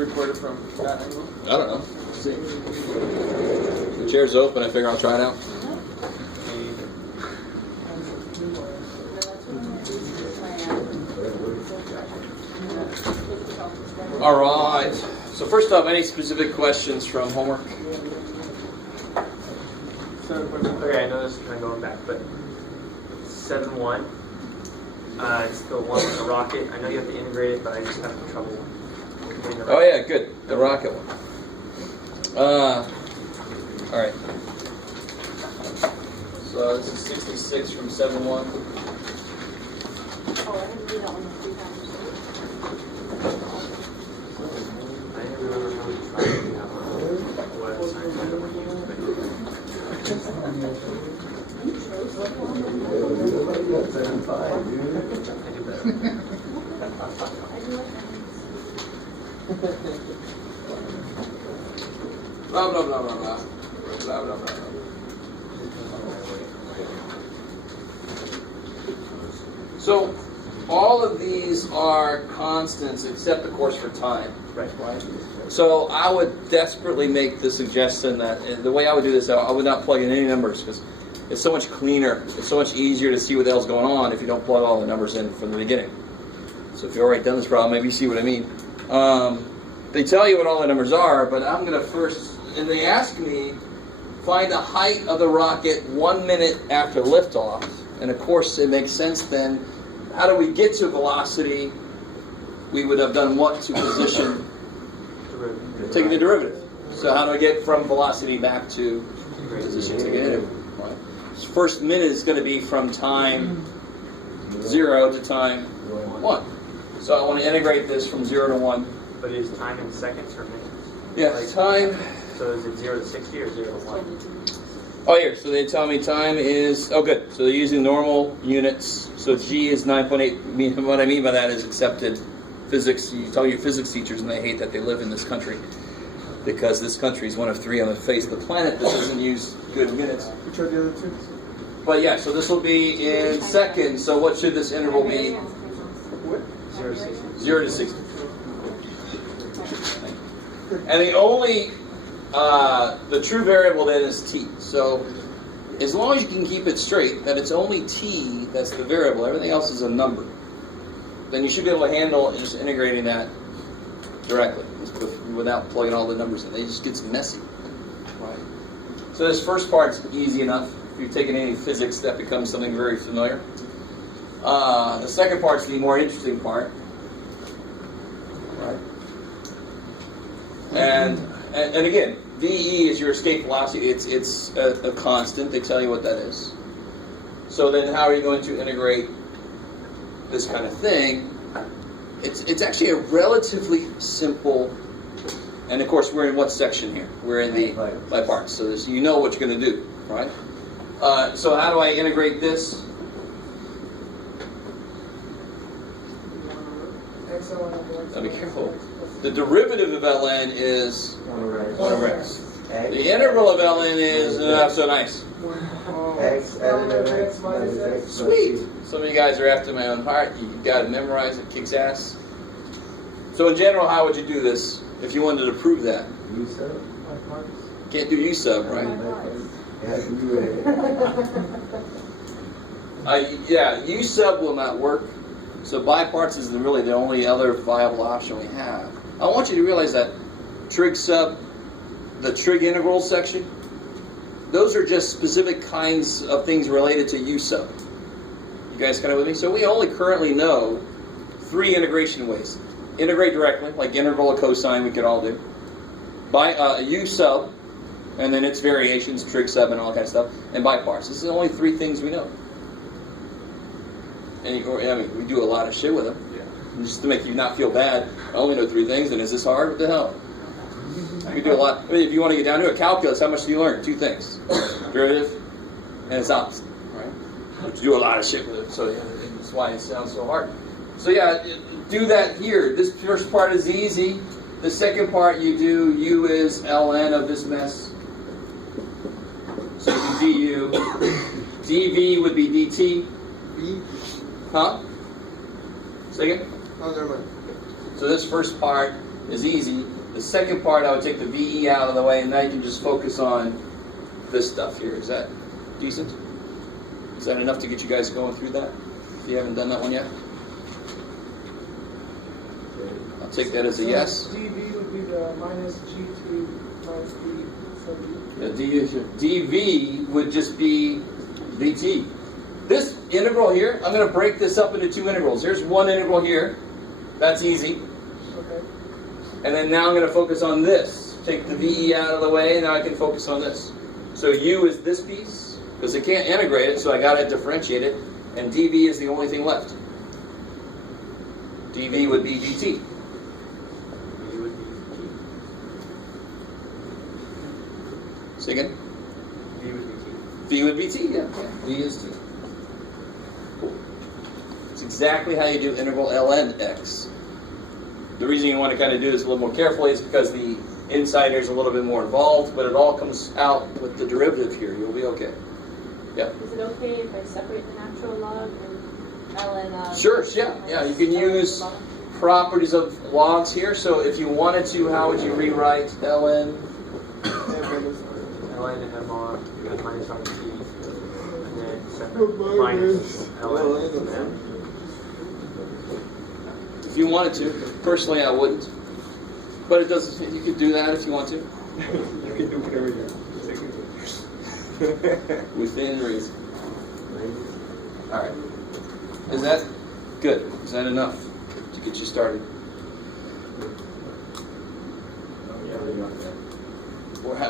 record it from that angle? I don't know. Let's see. The chair's open. I figure I'll try it out. All right. So first off, any specific questions from homework? Okay, I know this is kind of going back, but 7-1. It's the one with the rocket. I know you have to integrate it, but I just have some trouble. Oh yeah, good. The rocket one. All right. So this is 66 from 7-1. Oh, I didn't do that one 3 times. I didn't remember how to try to have a website. I don't want to use it. I do better. Blah blah blah blah blah. Blah blah blah. So all of these are constants except, of course, for time. Right. So I would desperately make the suggestion that the way I would do this, I would not plug in any numbers because it's so much cleaner. It's so much easier to see what the hell's going on if you don't plug all the numbers in from the beginning. So if you've already done this problem, maybe you see what I mean. They tell you what all the numbers are, but I'm going to first, and they ask me, find the height of the rocket 1 minute after liftoff. And of course, it makes sense then. How do we get to velocity? We would have done what to position? Taking the derivative. So how do I get from velocity back to position to get it? Right. First minute is going to be from time 0 to time 1. So I want to integrate this from 0 to 1. But is time in seconds or minutes? Yeah, time. So is it 0 to 60 or 0 to 1? Oh, here. So they tell me time is. Oh, good. So they're using normal units. So G is 9.8. What I mean by that is accepted physics. You tell your physics teachers, and they hate that they live in this country because this country is one of 3 on the face of the planet that doesn't use good minutes. Which are the other two? But yeah, so this will be in seconds. So what should this interval be? What? 0 to 60. 0 to 60. And the only, the true variable then is t. So as long as you can keep it straight, that it's only t that's the variable, everything else is a number, then you should be able to handle just integrating that directly without plugging all the numbers in. It just gets messy. Right. So this first part's easy enough. If you've taken any physics, that becomes something very familiar. The second part's the more interesting part. Right. And again, VE is your escape velocity. It's a constant. They tell you what that is. So then how are you going to integrate this kind of thing? It's actually a relatively simple, and of course we're in what section here? We're in the by parts. So you know what you're going to do, right? So how do I integrate this? Now be careful. The derivative of ln is 1 over x. The integral of ln is not so nice. X minus x. Sweet. Some of you guys are after my own heart. You've got to memorize it. Kicks ass. So in general, how would you do this if you wanted to prove that? U sub. Can't do U sub, right? Yeah, U sub will not work. So by parts is really the only other viable option we have. I want you to realize that trig sub, the trig integral section, those are just specific kinds of things related to U sub. You guys kind of with me? So we only currently know 3 integration ways. Integrate directly, like integral of cosine we could all do. By U sub, and then its variations, trig sub and all that kind of stuff, and by parts. This is the only 3 things we know. And we do a lot of shit with them. Yeah. Just to make you not feel bad, I only know 3 things, and is this hard? What the hell? You do a lot. I mean, if you want to get down to a calculus, how much do you learn? 2 things. Derivative and its opposite. Right? But you do a lot of shit with it, so yeah, that's why it sounds so hard. So yeah, do that here. This first part is easy. The second part you do, U is ln of this mess. So you do du. dv would be dt. B? Huh? Say again? Oh, never mind. So this first part is easy. The second part, I would take the VE out of the way, and now you can just focus on this stuff here. Is that decent? Is that enough to get you guys going through that? If you haven't done that one yet? I'll take that as a yes. dV would be the minus GT minus D. So dV would just be dt. This integral here, I'm going to break this up into two integrals. There's one integral here. That's easy. okay. And then now I'm going to focus on this. Take the VE out of the way, and now I can focus on this. So U is this piece, because I can't integrate it, so I got to differentiate it. And dV is the only thing left. dV would be dt. V would be Say again? T. V would be T. V would be t, yeah. V is t. Cool. It's exactly how you do integral ln x. The reason you want to kind of do this a little more carefully is because the inside here is a little bit more involved, but it all comes out with the derivative here. You'll be okay. Yeah. Is it okay if I separate the natural log and ln? Sure, yeah. You can use properties of logs here. So if you wanted to, how would you rewrite ln? ln m r minus r t, and then separate minus ln m. If you wanted to. Personally, I wouldn't. But it doesn't. You could do that if you want to. You can do whatever you want. Within reason. All right. Is that good? Is that enough to get you started?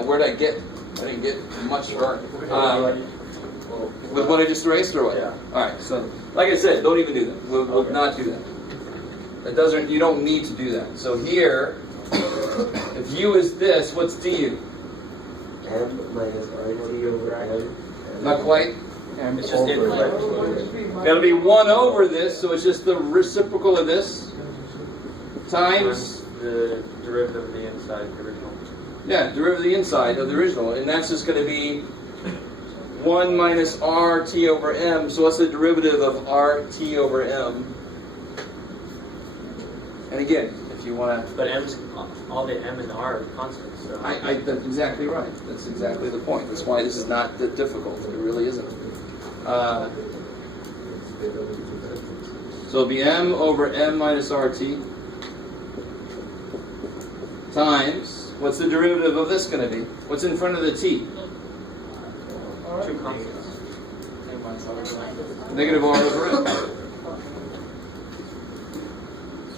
Where did I get? I didn't get much for with what I just erased or what? Yeah. All right. So, like I said, don't even do that. We'll not do that. It doesn't. You don't need to do that. So here, if U is this, what's du? M minus RT over M. Not quite. It's just infinite. It'll be 1 over this, so it's just the reciprocal of this times, The derivative of the inside, the original. yeah, derivative of the inside of the original, and that's just going to be 1 minus RT over M. So what's the derivative of RT over M? And again, if you want to, But m's, all the m and r are constants. So that's exactly right. That's exactly the point. That's why this is not that difficult. It really isn't. So it'll be M over M minus RT times, what's the derivative of this going to be? What's in front of the T? two constants. Negative R over M.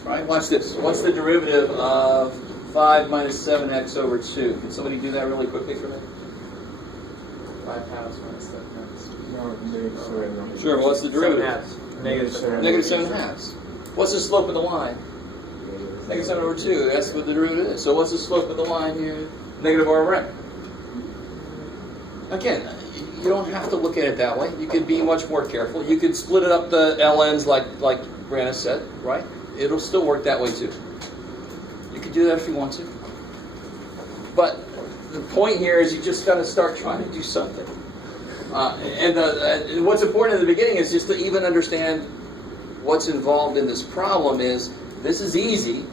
Right, watch this. What's the derivative of 5 minus 7x over 2? Can somebody do that really quickly for me? 5 halves minus 7 halves. Sure, but what's the derivative? 7/2. Negative 7/2. Negative 7 halves. What's the slope of the line? Negative 7 over 2. That's what the derivative is. So what's the slope of the line here? Negative R over M. Again, you don't have to look at it that way. You could be much more careful. You could split it up the LNs like Brandon said, right? It'll still work that way too. You could do that if you want to. But the point here is you just got to start trying to do something. And what's important in the beginning is just to even understand what's involved in this problem is this is easy.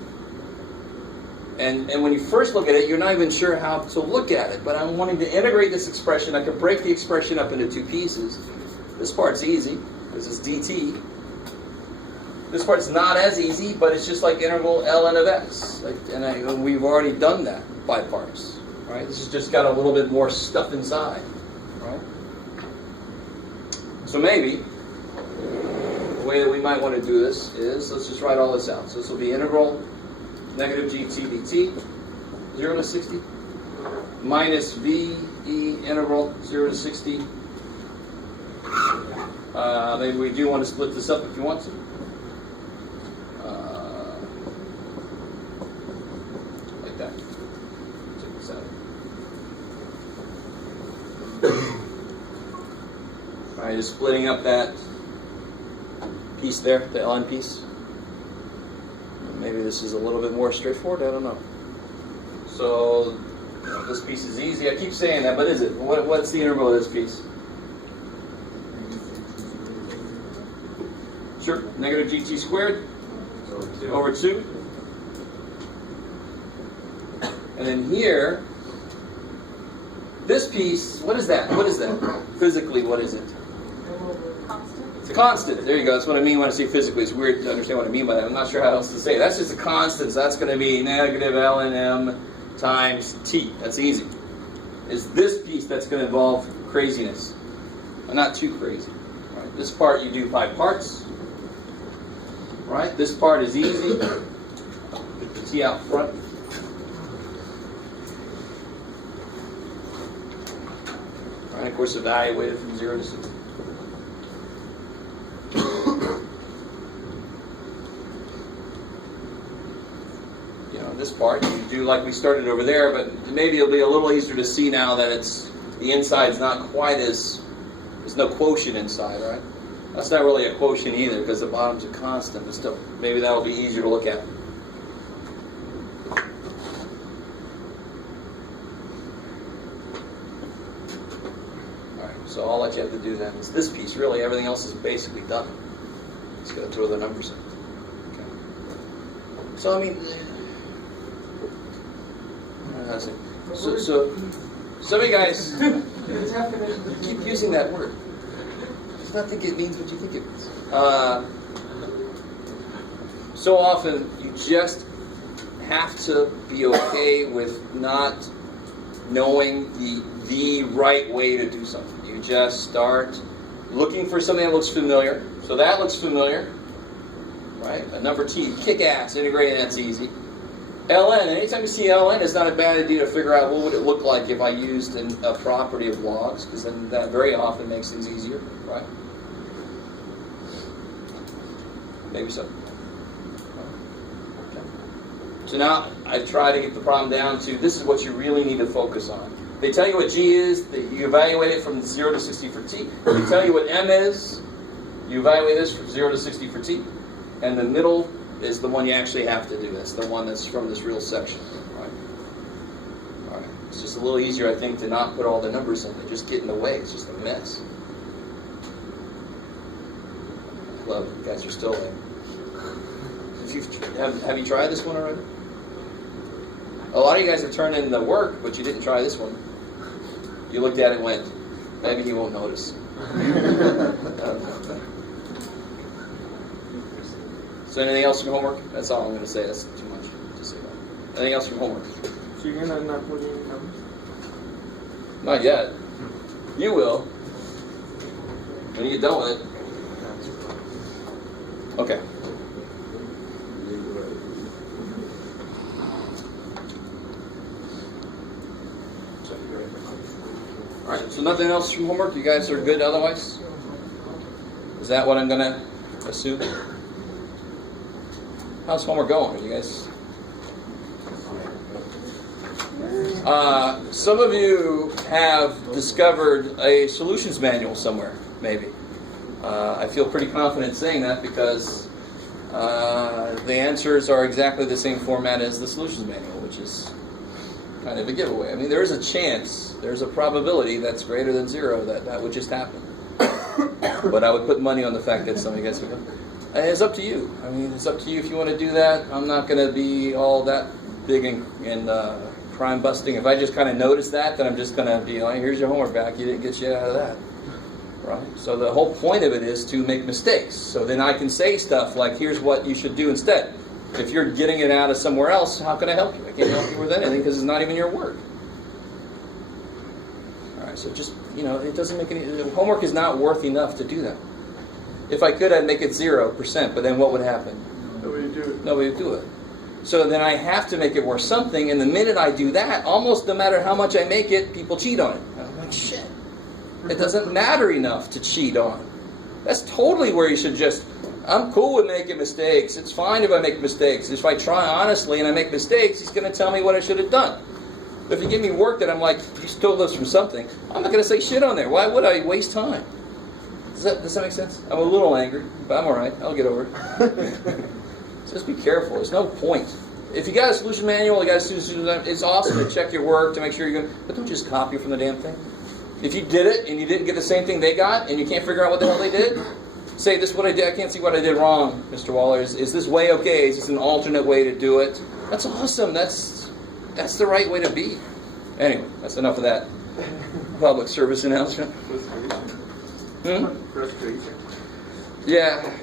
And when you first look at it, you're not even sure how to look at it. But I'm wanting to integrate this expression. I could break the expression up into two pieces. This part's easy because it's dt. This part's not as easy, but it's just like integral ln of x. And we've already done that by parts. Right? This has just got a little bit more stuff inside. Right? So maybe the way that we might want to do this is, let's just write all this out. So this will be integral negative gt dt, 0 to 60, minus v e integral 0 to 60. Maybe we do want to split this up if you want to. Like that. Check this out. Alright, just splitting up that piece there, the ln piece. Maybe this is a little bit more straightforward, I don't know. So, this piece is easy. I keep saying that, but is it? What's the integral of this piece? Sure, negative gt squared over 2 And then here, this piece, what is that? What is that? Physically, what is it? Constant. It's a constant. There you go. That's what I mean when I say physically. It's weird to understand what I mean by that. I'm not sure how else to say it. That's just a constant. So that's going to be negative ln m times t. That's easy. It's this piece that's going to involve craziness. Well, not too crazy. Right? This part you do by parts. Right? This part is easy. Put the t out front. Right? Of course, evaluate it from 0 to 60. This part you do like we started over there, but maybe it'll be a little easier to see now that it's the inside's not quite as, there's no quotient inside, right? That's not really a quotient either because the bottom's a constant, but still maybe that'll be easier to look at. Alright, so all that you have to do then is this piece. Really everything else is basically done. Just gotta throw the numbers in. Okay. So I mean, so some of you guys keep using that word. Does not think it means what you think it means. So often you just have to be okay with not knowing the right way to do something. You just start looking for something that looks familiar. So that looks familiar, right? A number t, kick ass, integrating, that's easy. ln, anytime you see ln, it's not a bad idea to figure out what would it look like if I used a property of logs, because then that very often makes things easier, right? Maybe so. Okay. So now I try to get the problem down to this is what you really need to focus on. They tell you what g is, you evaluate it from 0 to 60 for t. They tell you what m is, you evaluate this from 0 to 60 for t. And the middle is the one you actually have to do. That's the one that's from this real section. Right? All right. It's just a little easier, I think, to not put all the numbers in. They just get in the way. It's just a mess. Love it. You guys are still there. Have you tried this one already? A lot of you guys have turned in the work, but you didn't try this one. You looked at it and went, maybe he won't notice. So anything else from homework? That's all I'm going to say. That's too much to say about it. Anything else from homework? So you're going to not put any numbers? Not yet. You will. When you get done with it. Okay. Alright, so nothing else from homework? You guys are good otherwise? Is that what I'm going to assume? How's homework going? Are you guys? Some of you have discovered a solutions manual somewhere, maybe. I feel pretty confident saying that because the answers are exactly the same format as the solutions manual, which is kind of a giveaway. I mean, there's a chance, there's a probability that's greater than 0 that would just happen. But I would put money on the fact that some of you guys would. And it's up to you. I mean, it's up to you if you want to do that. I'm not going to be all that big in crime busting. If I just kind of notice that, then I'm just going to be like, here's your homework back. You didn't get shit out of that. Right? So the whole point of it is to make mistakes. So then I can say stuff like, here's what you should do instead. If you're getting it out of somewhere else, how can I help you? I can't help you with anything because it's not even your work. All right, so just, it doesn't make any... Homework is not worth enough to do that. If I could, I'd make it 0%, but then what would happen? Nobody would do it. Nobody would do it. So then I have to make it worth something, and the minute I do that, almost no matter how much I make it, people cheat on it. And I'm like, shit. It doesn't matter enough to cheat on. That's totally where you should just... I'm cool with making mistakes. It's fine if I make mistakes. If I try honestly and I make mistakes, he's going to tell me what I should have done. But if you give me work that I'm like, you stole this from something, I'm not going to say shit on there. Why would I waste time? Does that make sense? I'm a little angry, but I'm all right. I'll get over it. Just be careful. There's no point. If you got a solution manual, you got a solution manual, it's awesome to check your work to make sure you're good. But don't just copy from the damn thing. If you did it and you didn't get the same thing they got and you can't figure out what the hell they did, say, this is what I did. I can't see what I did wrong, Mr. Waller. Is this way okay? Is this an alternate way to do it? That's awesome. That's that's the right way to be. Anyway, that's enough of that public service announcement. Frustration. Yeah.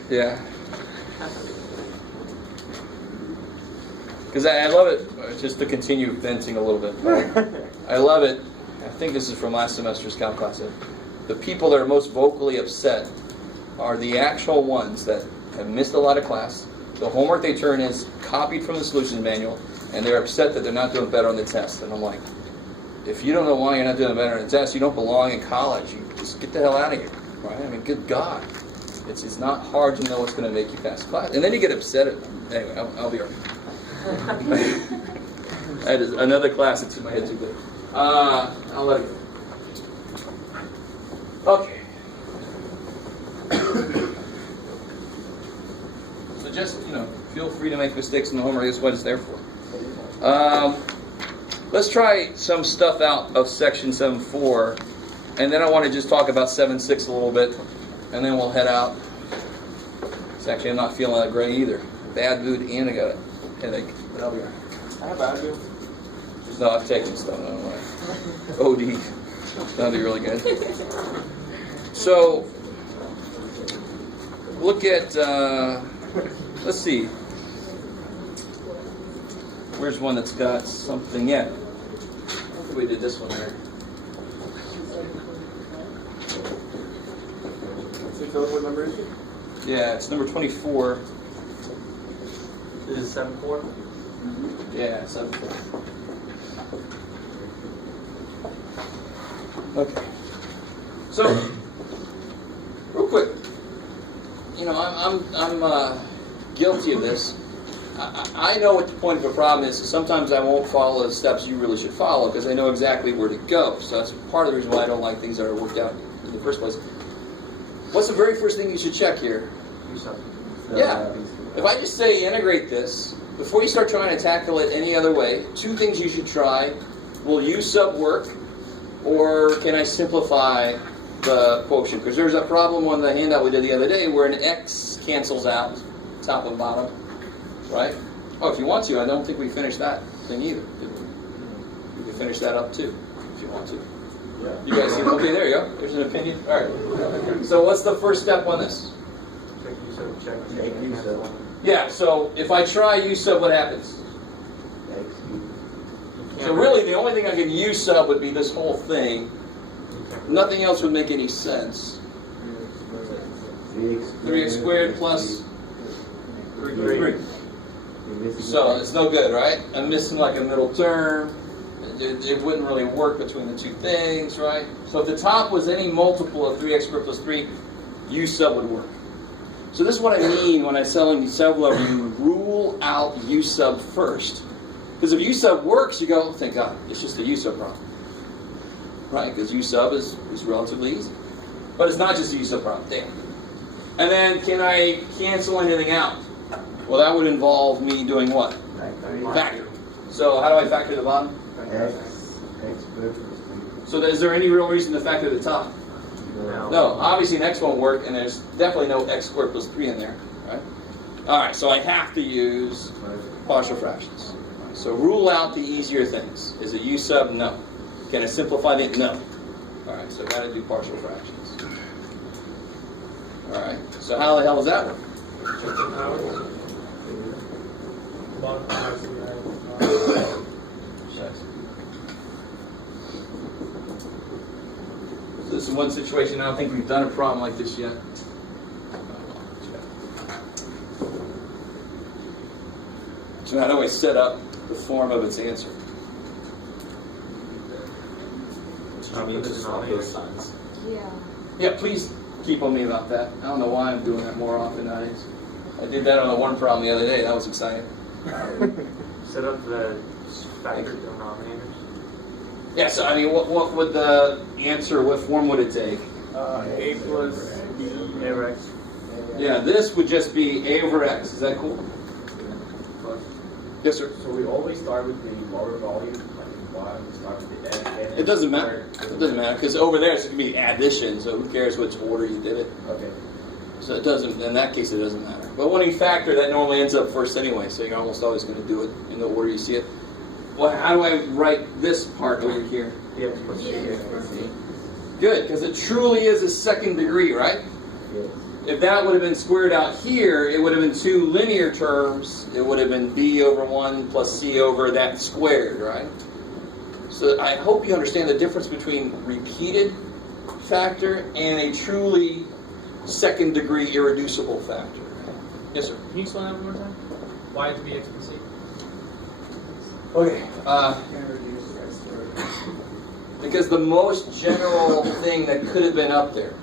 Because I love it, just to continue venting a little bit. I love it. I think this is from last semester's calc class. The people that are most vocally upset are the actual ones that have missed a lot of class. The homework they turn is copied from the solutions manual, and they're upset that they're not doing better on the test. And I'm like, if you don't know why you're not doing better on the test, you don't belong in college. You just get the hell out of here, right? I mean, good God. It's not hard to know what's going to make you pass class. And then you get upset at them. Anyway, I'll be right back. That is another class that's in my head too big. I'll let it go. Okay. So just, feel free to make mistakes in the homework. That's what it's there for. Let's try some stuff out of section 7.4, and then I want to just talk about 7.6 a little bit, and then we'll head out. Actually, I'm not feeling that great either. Bad mood, and I got a headache, but I'll be all right. I have attitude. No, I've taken stuff. I don't know why. OD. That'll be really good. So, look at, let's see. Where's one that's got something? Yeah. I think we did this one there. What number is it? Yeah, it's number 24. Is it 7.4? Yeah, 7.4. Okay. So, real quick, I'm guilty of this. I know what the point of a problem is, so sometimes I won't follow the steps you really should follow because I know exactly where to go. So that's part of the reason why I don't like things that are worked out in the first place. What's the very first thing you should check here? Yeah. If I just say integrate this, before you start trying to tackle it any other way, two things you should try. Will U sub work, or can I simplify the quotient? Because there's a problem on the handout we did the other day where an x cancels out, top and bottom, right? Oh, if you want to, I don't think we finished that thing either, did we? You can finish that up too, if you want to. Yeah. You guys see? Okay, there you go. There's an opinion. All right. So what's the first step on this? Check. Yeah, so if I try U sub, what happens? So really, the only thing I can U sub would be this whole thing. Nothing else would make any sense. 3x squared plus 3. So it's no good, right? I'm missing like a middle term. It wouldn't really work between the two things, right? So if the top was any multiple of 3x squared plus 3, U sub would work. So this is what I mean when I'm telling you several of you, rule out U sub first. Because if U sub works, you go, thank God, it's just a U sub problem. Right? Because U sub is relatively easy. But it's not just a U sub problem. Damn. And then can I cancel anything out? Well, that would involve me doing what? Factor. So how do I factor the bottom? So is there any real reason to factor the top? No, obviously an x won't work, and there's definitely no x squared plus 3 in there, right? All right, so I have to use partial fractions. So rule out the easier things. Is it U sub? No. Can I simplify it? No. All right, so I got to do partial fractions. All right, so how the hell does that work? So this is one situation. I don't think we've done a problem like this yet. So how do I set up the form of its answer? Yeah, please keep on me about that. I don't know why I'm doing that more often nowadays. I did that on the one problem the other day. That was exciting. Set up the factor denominators. Yeah, so I mean, what would the answer, what form would it take? A plus B over X. Yeah, this would just be A over X. Is that cool? Yes, sir. So we always start with the lower volume, like why we start with the n. It doesn't matter. It doesn't matter, because over there it's going to be addition, so who cares which order you did it? Okay. So it doesn't, in that case it doesn't matter. But when you factor, that normally ends up first anyway, so you're almost always going to do it in the order you see it. well, how do I write this part over here? Bx plus c. Good, because it truly is a second degree, right? Yes. If that would have been squared out here, it would have been two linear terms. It would have been b over 1 plus c over that squared, right? So I hope you understand the difference between repeated factor and a truly second degree irreducible factor. Yes, sir? Can you explain that one more time? Why it's bx plus c? Okay. Can reduce the x squared. Because the most general thing that could have been up there.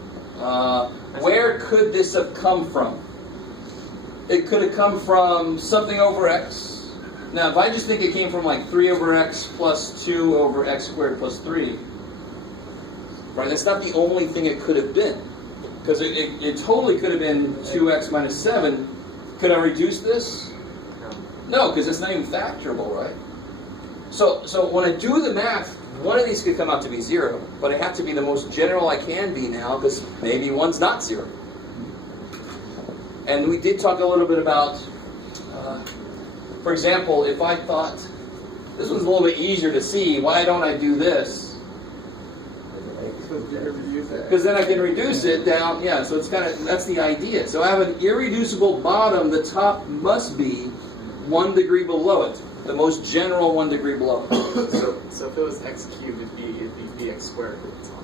Where could this have come from? It could have come from something over x. Now, if I just think it came from like 3 over x plus 2 over x squared plus 3, right? That's not the only thing it could have been. Because it totally could have been 2x minus 7. Could I reduce this? No, because it's not even factorable, right? So when I do the math, one of these could come out to be 0, but I have to be the most general I can be now, because maybe one's not 0. And we did talk a little bit about, for example, if I thought, this one's a little bit easier to see, why don't I do this? Because then I can reduce it down, yeah, so it's kind of, that's the idea. So I have an irreducible bottom, the top must be 1 degree below it. The most general 1 degree below. So if it was x cubed, it'd be bx squared at the top.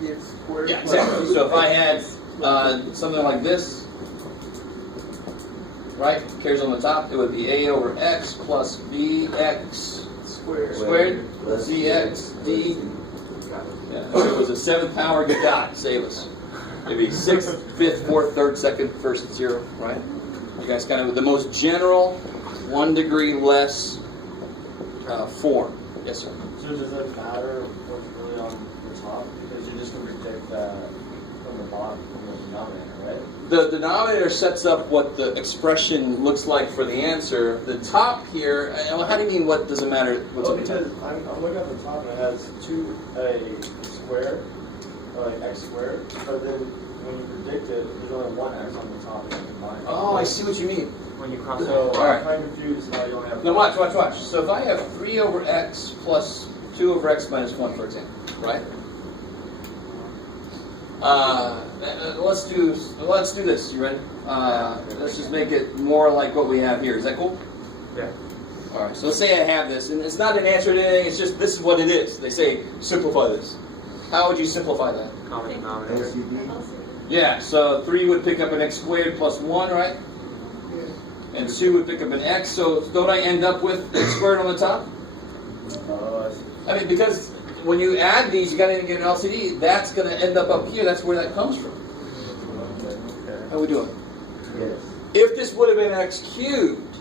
Bx squared. Yeah, exactly. So if I had something like this, right, carries on the top, it would be a over x plus bx squared plus cx d. Yeah, if it was a 7th power, good God, save us. It'd be 6th, 5th, 4th, 3rd, 2nd, 1st, 0, right? You guys kind of, the most general 1 degree less form. Yes, sir. So does it matter what's really on the top? Because you're just going to predict that from the bottom, from the denominator, right? The denominator sets up what the expression looks like for the answer. The top here, how do you mean what doesn't matter? What's Well, on the top? because I'm looking at the top and it has a square, like x squared, but then when you predict it, there's only one x on the top and combined. Oh, I see what you mean. When you cross So All right. I'm kind of confused how you only have. Now watch. So if I have 3 over x plus 2 over x minus 1, for example, right? Let's do this. You ready? Let's just make it more like what we have here. Is that cool? Yeah. All right. So let's say I have this, and it's not an answer to anything. It's just this is what it is. They say simplify this. How would you simplify that? Common denominator. LCD. Yeah. So 3 would pick up an x squared plus 1, right? And 2 would pick up an x, so don't I end up with x squared on the top? I see. I mean, because when you add these, you got to get an LCD. That's going to end up here. That's where that comes from. Okay. How are we doing? Yes. If this would have been x cubed,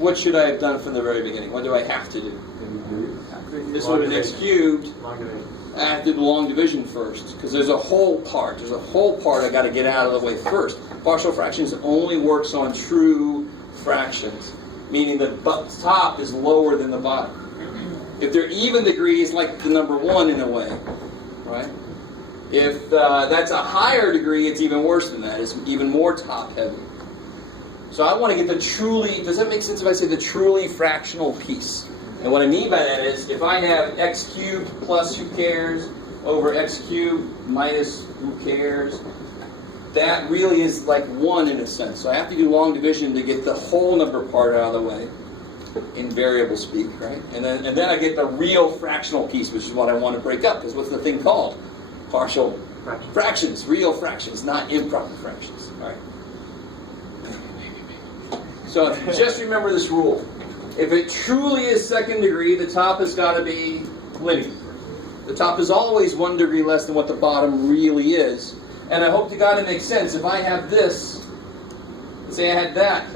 what should I have done from the very beginning? What do I have to do? Can you do This would have been x cubed. Long division. I have to do long division first, because there's a whole part. There's a whole part I got to get out of the way first. Partial fractions only works on true fractions, meaning the top is lower than the bottom. If they're even degrees, like the number 1 in a way, right? If that's a higher degree, it's even worse than that. It's even more top heavy. So I want to get the truly, does that make sense if I say the truly fractional piece? And what I mean by that is, if I have x cubed plus who cares over x cubed minus who cares, that really is like 1 in a sense. So I have to do long division to get the whole number part out of the way, in variable speak, right? And then I get the real fractional piece, which is what I want to break up, because what's the thing called? Partial fractions, real fractions, not improper fractions, all right? So just remember this rule. If it truly is second degree, the top has got to be linear. The top is always 1 degree less than what the bottom really is. And I hope to God it makes sense. If I have this, say I had that,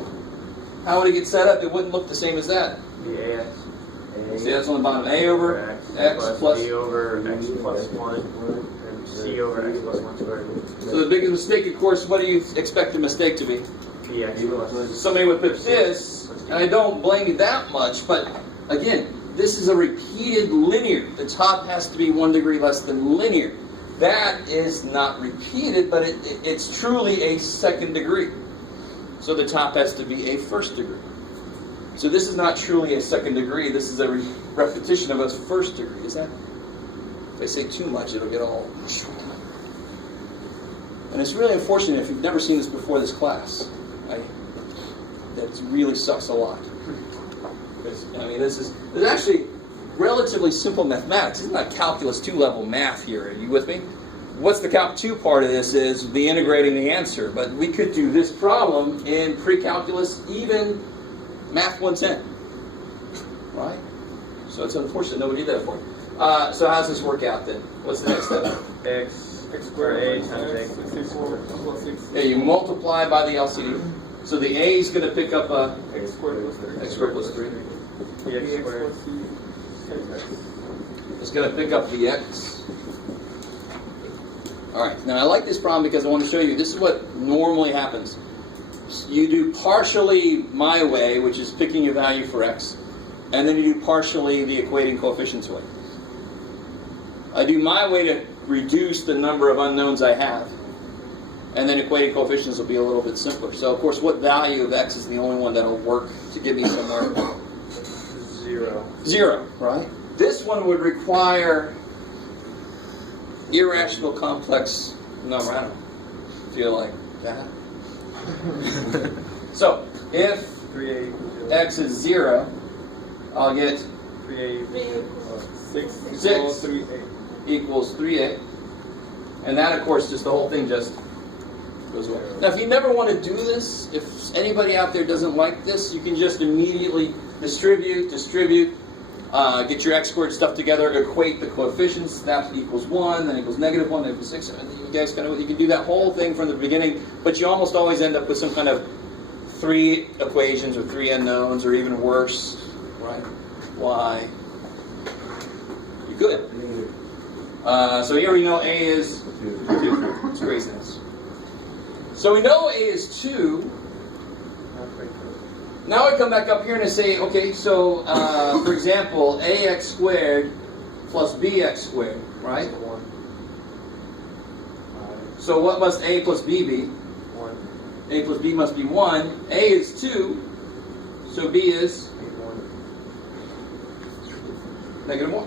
how would it get set up? It wouldn't look the same as that. The ax. See, that's on the bottom. A over x plus. b over x plus 1, and c over x plus 1 squared. So the biggest mistake, of course, what do you expect the mistake to be? bx plus. Somebody would put this, and I don't blame you that much, but again, this is a repeated linear. The top has to be 1 degree less than linear. That is not repeated, but it's truly a second degree. So the top has to be a first degree. So this is not truly a second degree. This is a repetition of a first degree. Is that? If I say too much, it'll get all... And it's really unfortunate if you've never seen this before this class. That really sucks a lot. I mean, this is actually relatively simple mathematics. It's not calculus 2 level math here. Are you with me? What's the calc 2 part of this is the integrating the answer. But we could do this problem in pre-calculus, even math 110. Right? So it's unfortunate nobody did that for you. So how does this work out then? What's the next step? X squared A times X. Yeah, you multiply by the LCD. So the A is going to pick up a X squared plus 3. X squared plus 3. The X squared. It's going to pick up the X. Alright, now I like this problem because I want to show you, this is what normally happens. You do partially my way, which is picking your value for X, and then you do partially the equating coefficients way. I do my way to reduce the number of unknowns I have, and then equating coefficients will be a little bit simpler. So of course, what value of X is the only one that'll work to give me somewhere? 0. 0, right? This one would require irrational complex number. I don't feel like that. So, if 3A X is 0, I'll get 3A 6 Six. equals 3A. equals 3A. And that, of course, just the whole thing just goes away. Now, if you never want to do this, if anybody out there doesn't like this, you can just immediately distribute, get your X squared stuff together, equate the coefficients. That equals 1, then equals negative 1, then equals 6. And you guys you can do that whole thing from the beginning, but you almost always end up with some kind of 3 equations or 3 unknowns, or even worse, right? Why? You could. So here we know A is 2. It's craziness. So we know A is 2. Now I come back up here and I say, okay, so for example, ax squared plus bx squared, right? So what must a plus b be? 1. A plus b must be 1. A is 2, so b is negative 1.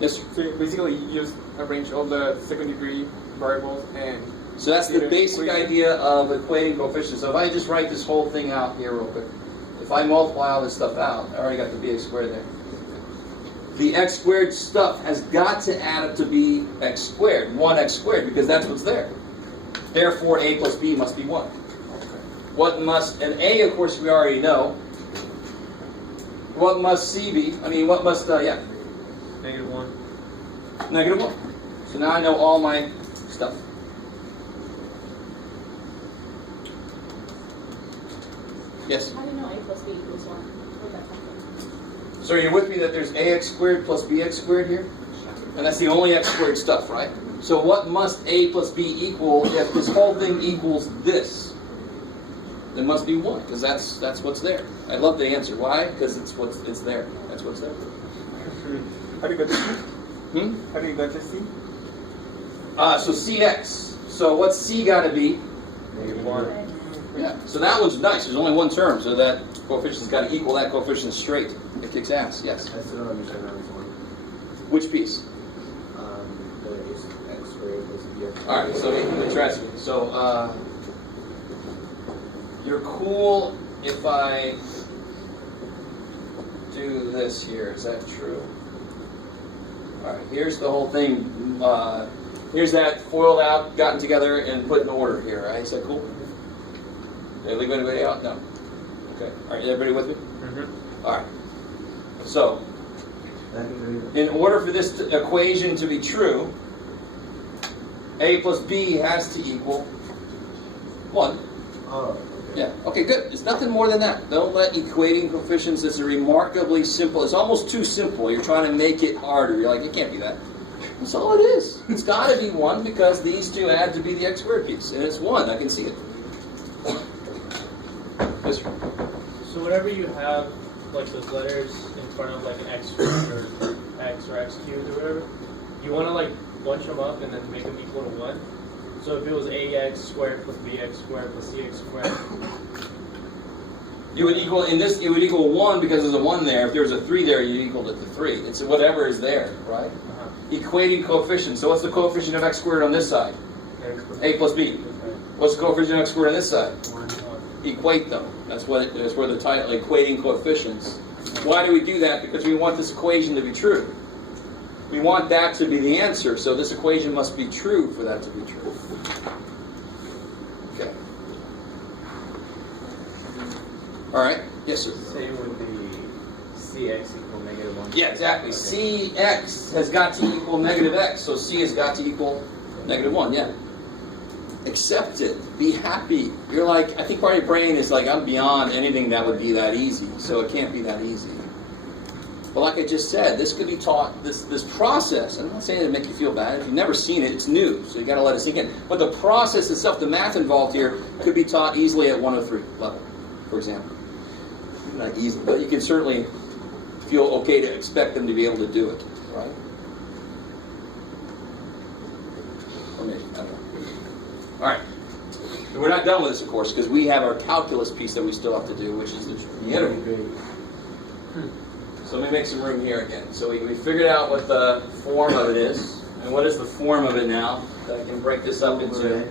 Yes, sir. So basically, you just arrange all the second degree variables and. So that's the basic idea of equating coefficients. So if I just write this whole thing out here real quick, if I multiply all this stuff out, I already got the bx squared there. The x squared stuff has got to add up to be x squared, 1x squared, because that's what's there. Therefore, a plus b must be 1. What must, and a, of course, we already know. What must c be? I mean, what must, Negative 1. Negative 1. So now I know all my stuff. Yes? How do you know A plus B equals 1? Where'd that come from? So are you with me that there's ax squared plus bx squared here? And that's the only x squared stuff, right? So what must a plus b equal if this whole thing equals this? There must be 1, because that's what's there. I love the answer. Why? Because it's there. That's what's there. How do you get to C? How do you get to C? So cx. So what's c got to be? Negative 1. Yeah. So that one's nice. There's only one term, so that coefficient's got to equal that coefficient straight. It kicks ass. Yes. I still don't understand how this one. Which piece? The is x squared plus bx. All right. So let me try this. So you're cool if I do this here. Is that true? All right. Here's the whole thing. Here's that foiled out, gotten together, and put in order here. Right? Is that cool? Did I leave anybody out? No. Okay. All right. Everybody with me? Mm-hmm. All right. So, in order for this equation to be true, a plus b has to equal 1. Oh, okay. Yeah. Okay, good. It's nothing more than that. Don't let equating coefficients. It's a remarkably simple. It's almost too simple. You're trying to make it harder. You're like, it can't be that. That's all it is. It's got to be 1 because these two add to be the x squared piece. And it's 1. I can see it. Yes, sir. So whenever you have like those letters in front of like an x squared or x cubed or whatever, you want to like bunch them up and then make them equal to 1. So if it was ax squared plus bx squared plus cx squared, You would equal, in this, it would equal 1 because there's a 1 there. If there's a 3 there, you equal it to 3. It's whatever is there, right? Equating coefficients. So what's the coefficient of x squared on this side? A plus b. What's the coefficient of x squared on this side? Equate them. That's where the title, equating coefficients. Why do we do that? Because we want this equation to be true. We want that to be the answer, so this equation must be true for that to be true. Okay. All right. Yes, sir. Same with the cx equal -1. Yeah, exactly. Okay. Cx has got to equal negative x, so c has got to equal -1. Yeah. Accept it. Be happy. You're like, I think part of your brain is like, I'm beyond anything that would be that easy, so it can't be that easy. But like I just said, this could be taught, this process, I'm not saying to make you feel bad. If you've never seen it, it's new, so you got to let it sink in. But the process itself, the math involved here, could be taught easily at 103 level, for example. Not easy, but you can certainly feel okay to expect them to be able to do it, right? Or maybe, I don't know. All right. We're not done with this, of course, because we have our calculus piece that we still have to do, which is the integral. So let me make some room here again. So we figured out what the form of it is. And what is the form of it now? I can break this up into...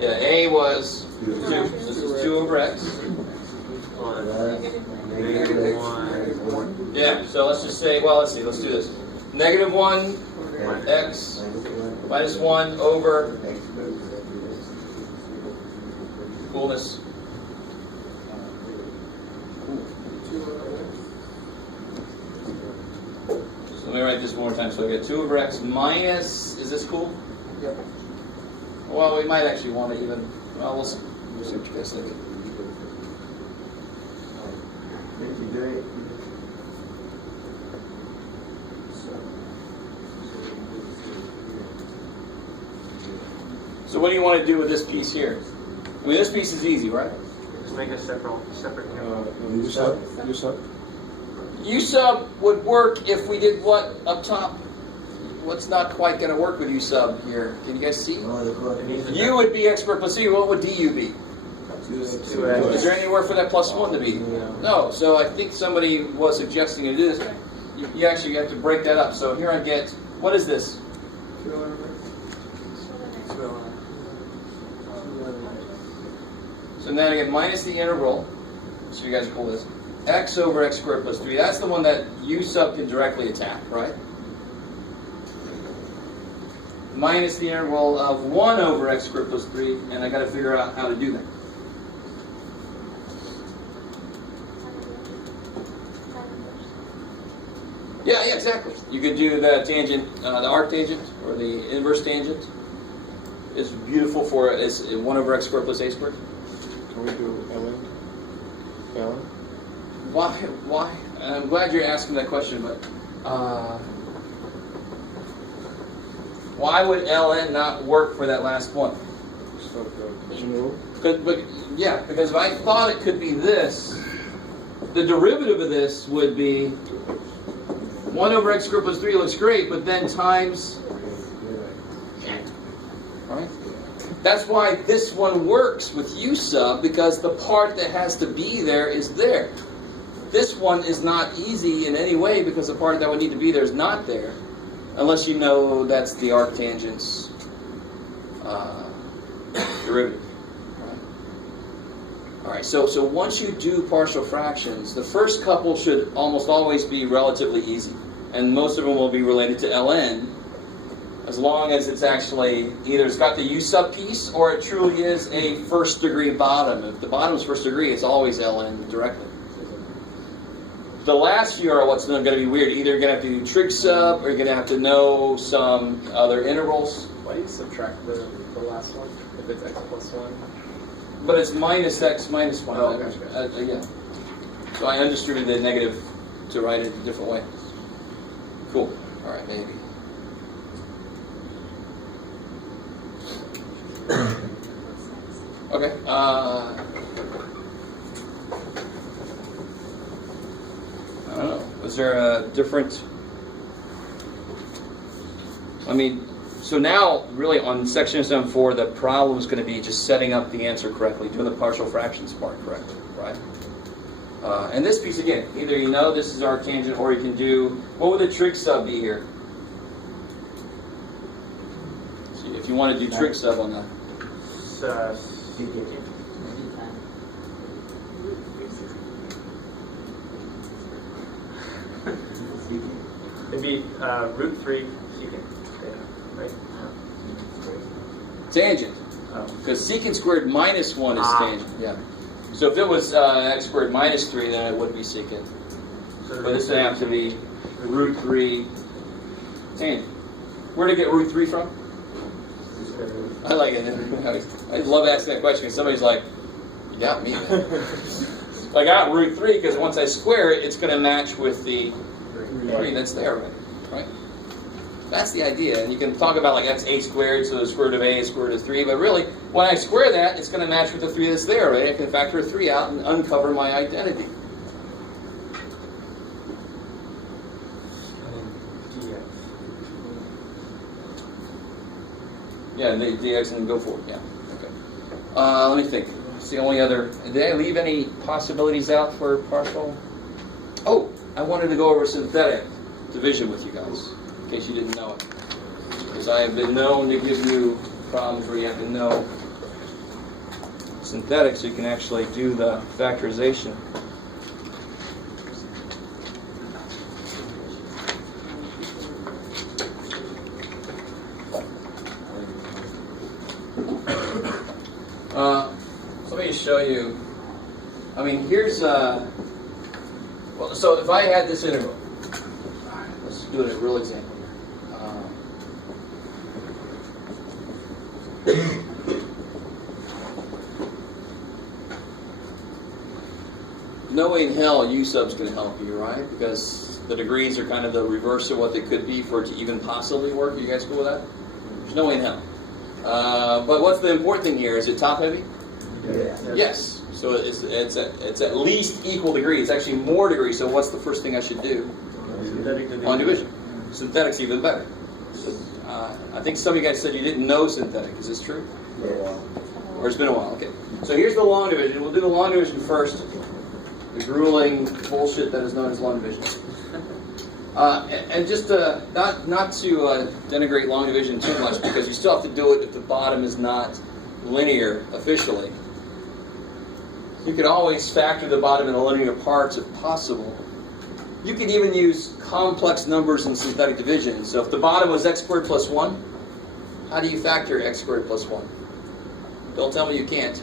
Yeah, A was 2. So this is 2 over x. Yeah, so let's just say, well, let's see, let's do this. -1 x minus 1 over coolness. So let me write this one more time. So I get 2 over x minus, is this cool? Yep. Well, we might actually want to even, well, we'll see. We'll see what you guys think. Thank you, Jay. So what do you want to do with this piece here? I mean, this piece is easy, right? Just make a separate interval. U sub. U sub would work if we did what up top? What's not quite going to work with U sub here? Can you guys see? U would be x squared plus c. What would du be? 2x. Is there anywhere for that plus 1 to be? No. So I think somebody was suggesting to do this. You actually have to break that up. So here I get, what is this? So now I get minus the integral, so you guys are cool with this, x over x squared plus 3. That's the one that U sub can directly attack, right? Minus the integral of 1 over x squared plus 3, and I got to figure out how to do that. Yeah, exactly. You could do the tangent, the arctangent, or the inverse tangent. It's beautiful for, it's 1 over x squared plus a squared. Can we do ln? Ln? Why? I'm glad you're asking that question, but why would ln not work for that last one? So the general. Because if I thought it could be this, the derivative of this would be 1 over x squared plus 3 looks great, but then times, right? That's why this one works with U sub, because the part that has to be there is there. This one is not easy in any way because the part that would need to be there is not there, unless you know that's the arctangent's derivative. Right? All right, so once you do partial fractions, the first couple should almost always be relatively easy, and most of them will be related to ln, as long as it's actually either it's got the U sub piece or it truly is a first degree bottom. If the bottom is first degree, it's always ln directly. The last few are what's going to be weird. Either you're going to have to do trig sub or you're going to have to know some other integrals. Why do you subtract the last one if it's x plus 1? But it's minus x minus 1. Oh, okay. Yeah. So I undistributed the negative to write it a different way. Cool. All right, maybe. Okay. I don't know. Was there a different... I mean, so now, really, on section SM4, the problem is going to be just setting up the answer correctly, doing the partial fractions part correctly, right? And this piece, again, either you know this is arctangent or you can do, what would the trig sub be here? See, if you want to do trig sub on that. It'd be root 3 secant, right? Tangent. Because secant squared minus 1 is tangent. Yeah. So if it was x squared minus 3, then it would be secant. So But this would have to be root 3 tangent. Where did I get root 3 from? I like it. I love asking that question because somebody's like, you got me there. I got root 3 because once I square it, it's going to match with the 3 that's there already, right? That's the idea. And you can talk about like that's a squared, so the square root of a is square root of 3. But really, when I square that, it's going to match with the 3 that's there, right? I can factor a 3 out and uncover my identity. Yeah, the dx and go for it. Yeah. Okay. Let me think. It's the only other. Did I leave any possibilities out for partial? Oh, I wanted to go over synthetic division with you guys, in case you didn't know it. Because I have been known to give you problems where you have to know synthetic so you can actually do the factorization. So let me show you. I mean, here's well, so if I had this integral, let's do a real example here. No way in hell U sub's going to help you, right? Because the degrees are kind of the reverse of what they could be for it to even possibly work. Are you guys cool with that? There's no way in hell. But what's the important thing here? Is it top heavy? Yes. So it's at least equal degree. It's actually more degree. So what's the first thing I should do? On division. Synthetic's even better. So, I think some of you guys said you didn't know synthetic. Is this true? Or it's been a while. Okay. So here's the long division. We'll do the long division first. The grueling bullshit that is known as long division. And just not to denigrate long division too much, because you still have to do it if the bottom is not linear officially. You could always factor the bottom into linear parts if possible. You could even use complex numbers in synthetic division. So if the bottom was x squared plus 1, how do you factor x squared plus 1? Don't tell me you can't.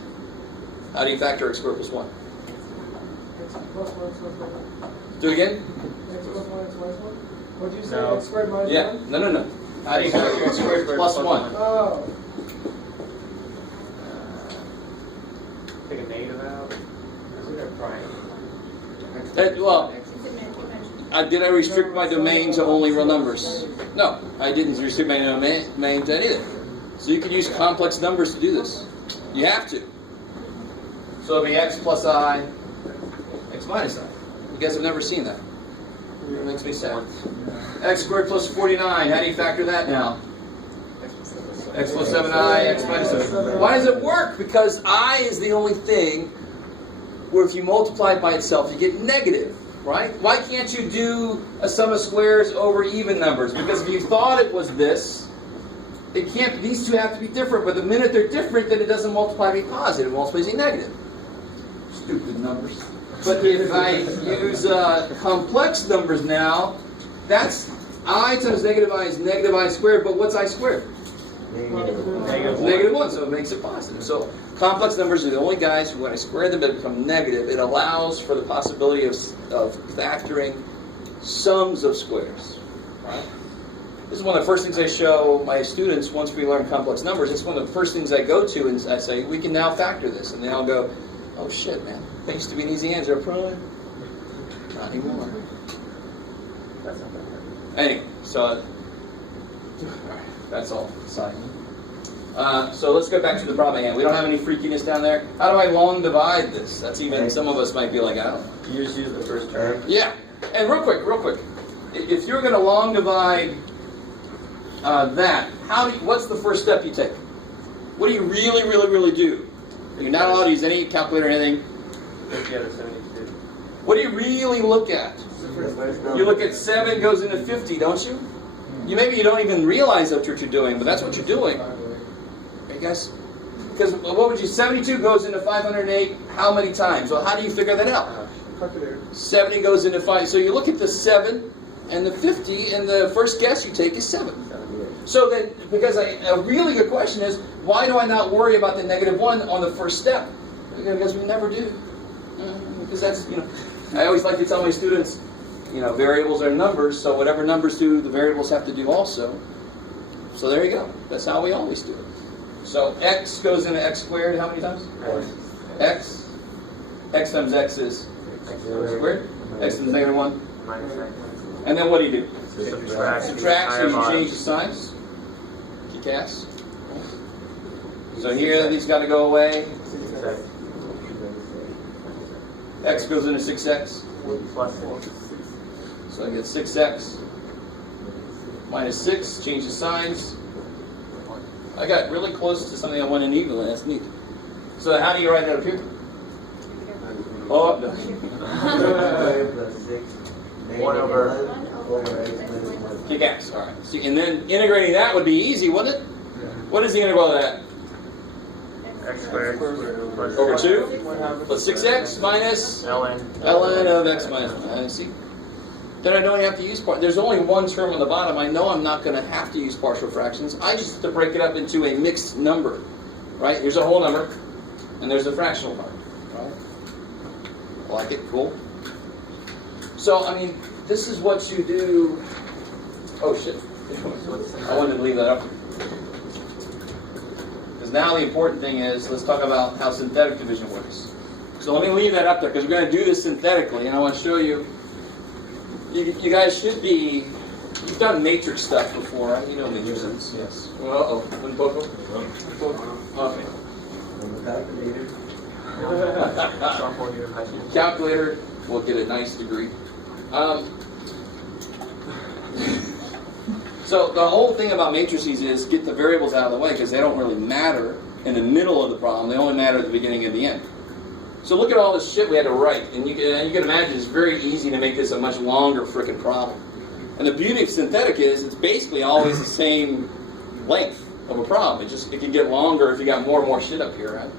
How do you factor x squared plus 1? Do it again? X plus 1, x minus 1? What did you say? No. X squared minus Yeah. 1? No. How do you factor x squared plus 1? Oh. Take a negative out. Is it a prime? Well, did I restrict my domain to only real numbers? No, I didn't restrict my domain to anything. So you can use complex numbers to do this. You have to. So it'll be x plus I, x minus I. You guys have never seen that. It makes me sad. X squared plus 49. How do you factor that now? X plus 7i, x minus 7. Why does it work? Because I is the only thing where if you multiply it by itself, you get negative, right? Why can't you do a sum of squares over even numbers? Because if you thought it was this, it can't. These two have to be different. But the minute they're different, then it doesn't multiply by positive. It multiplies by negative. Stupid numbers. But if I use complex numbers now, that's I times negative I is negative I squared. But what's I squared? Negative 1, so it makes it positive. So complex numbers are the only guys who, when I square them, they become negative. It allows for the possibility of factoring sums of squares. Right? This is one of the first things I show my students once we learn complex numbers. It's one of the first things I go to and I say, we can now factor this. And they all go, oh shit, man. That used to be an easy answer. Prime. Not anymore. Anyway, so that's all. Sorry. So let's go back to the problem at hand. We don't have any freakiness down there. How do I long divide this? That's even, some of us might be like, I don't know. You just use the first term. Yeah. And real quick. If you're going to long divide that, what's the first step you take? What do you really do? You're not allowed to use any calculator or anything. 50 out of 72. What do you really look at? You look at 7 goes into 50, don't you? Maybe you don't even realize that's what you're doing, but that's what you're doing. Right, guys? Because what would you, 72 goes into 508 how many times? Well, how do you figure that out? 70 goes into 5. So you look at the 7 and the 50, and the first guess you take is 7. So then, because a really good question is, why do I not worry about the -1 on the first step? Because we never do. Because that's, I always like to tell my students, variables are numbers, so whatever numbers do, the variables have to do also. So there you go. That's how we always do it. So x goes into x squared how many times? X. X times x is x squared. X times -1. And then what do you do? Subtract, so you change the signs. Kick ass. So here, these got to go away. X goes into 6x. So I get 6x minus 6, change the signs. I got really close to something I wanted evenly. That's neat. So how do you write that up here? Oh, no. 1 over Kick x. All right. See, and then integrating that would be easy, wouldn't it? What is the integral of that? x squared Over 2 plus 6x minus ln of x minus 1. See? Then I don't have to use part. There's only one term on the bottom. I know I'm not going to have to use partial fractions. I just have to break it up into a mixed number. Right? Here's a whole number, and there's a fractional part. Right? I like it. Cool. So, I mean, this is what you do. Oh, shit. I wanted to leave that up. Because now the important thing is, let's talk about how synthetic division works. So let me leave that up there, because we're going to do this synthetically, and I want to show you. You guys should be, you've done matrix stuff before, right? You know matrices. Yes. Uh-oh. Okay. Calculator will get a nice degree. So the whole thing about matrices is get the variables out of the way, because they don't really matter in the middle of the problem. They only matter at the beginning and the end. So look at all this shit we had to write, and you can imagine it's very easy to make this a much longer frickin' problem. And the beauty of synthetic is it's basically always the same length of a problem. It can get longer if you got more and more shit up here, right?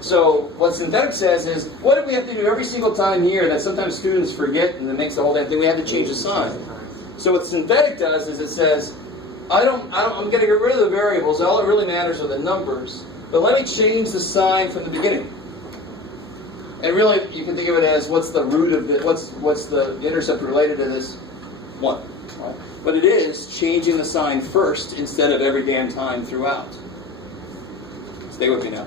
So what synthetic says is, what do we have to do every single time here that sometimes students forget, and it makes the whole damn thing? We have to change the sign. So what synthetic does is it says, I'm going to get rid of the variables. All that really matters are the numbers. But let me change the sign from the beginning. And really, you can think of it as what's the root of it? What's the intercept related to this? 1. Right? But it is changing the sign first instead of every damn time throughout. Stay with me now.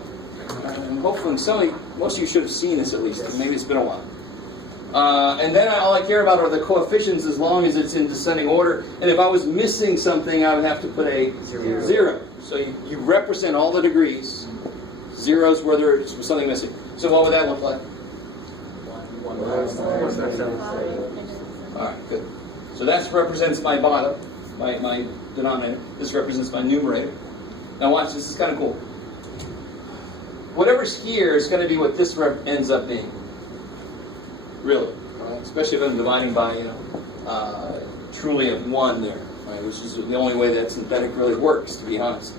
Hopefully, most of you should have seen this at least. Maybe it's been a while. And then all I care about are the coefficients as long as it's in descending order. And if I was missing something, I would have to put a 0. So you represent all the degrees. Zeros where there's something missing. So what would that look like? 1. Alright, good. So that represents my bottom, my denominator. This represents my numerator. Now watch, this is kind of cool. Whatever's here is going to be what this ends up being. Really. Right? Especially if I'm dividing by, truly of 1 there. Right? Which is the only way that synthetic really works, to be honest.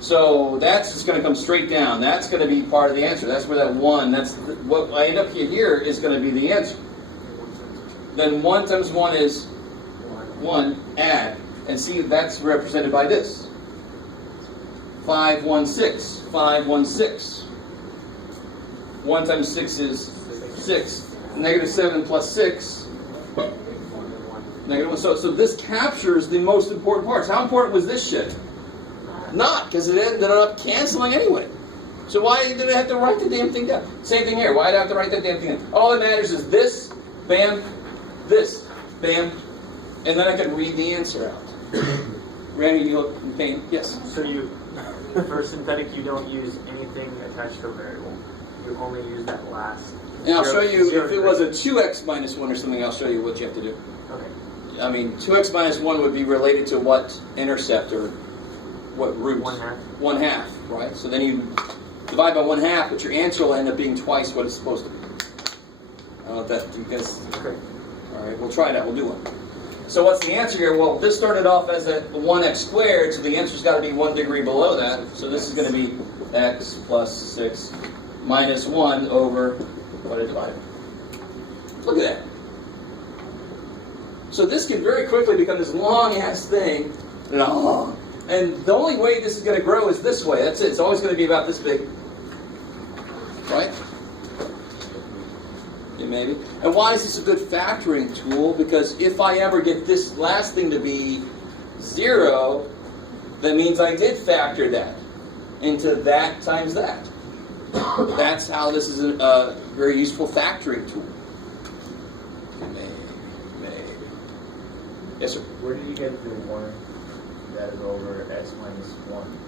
So that's just going to come straight down. That's going to be part of the answer. That's where that 1, what I end up here is going to be the answer. Then 1 times 1 is 1, add. And see, that's represented by this. 5, 1, 6. 5, 1, 6. 1 times 6 is 6. -7 plus 6. -1. So this captures the most important parts. How important was this shit? Not, because it ended up canceling anyway. So why did I have to write the damn thing down? Same thing here. Why did I have to write that damn thing down? All that matters is this, bam, this, bam, and then I can read the answer out. Randy, you look in pain. Yes? So for synthetic, you don't use anything attached to a variable. You only use that last. And I'll show you, if it was a 2x minus 1 or something, I'll show you what you have to do. Okay. I mean, 2x minus 1 would be related to what intercept or what root? 1/2. 1/2, right? So then you divide by 1/2, but your answer will end up being twice what it's supposed to be. I don't know if that, you guys, Okay. all right, we'll try that, we'll do one. So what's the answer here? Well, this started off as a 1x squared, so the answer's got to be 1 degree below that. So this is going to be x plus 6 minus 1 over, what did I divide? Look at that. So this can very quickly become this long-ass thing. And the only way this is going to grow is this way. That's it. It's always going to be about this big. Right? Yeah, maybe. And why is this a good factoring tool? Because if I ever get this last thing to be 0, that means I did factor that into that times that. That's how this is a very useful factoring tool. Maybe. Yes, sir? Where did you get the 1 that is over x minus 1?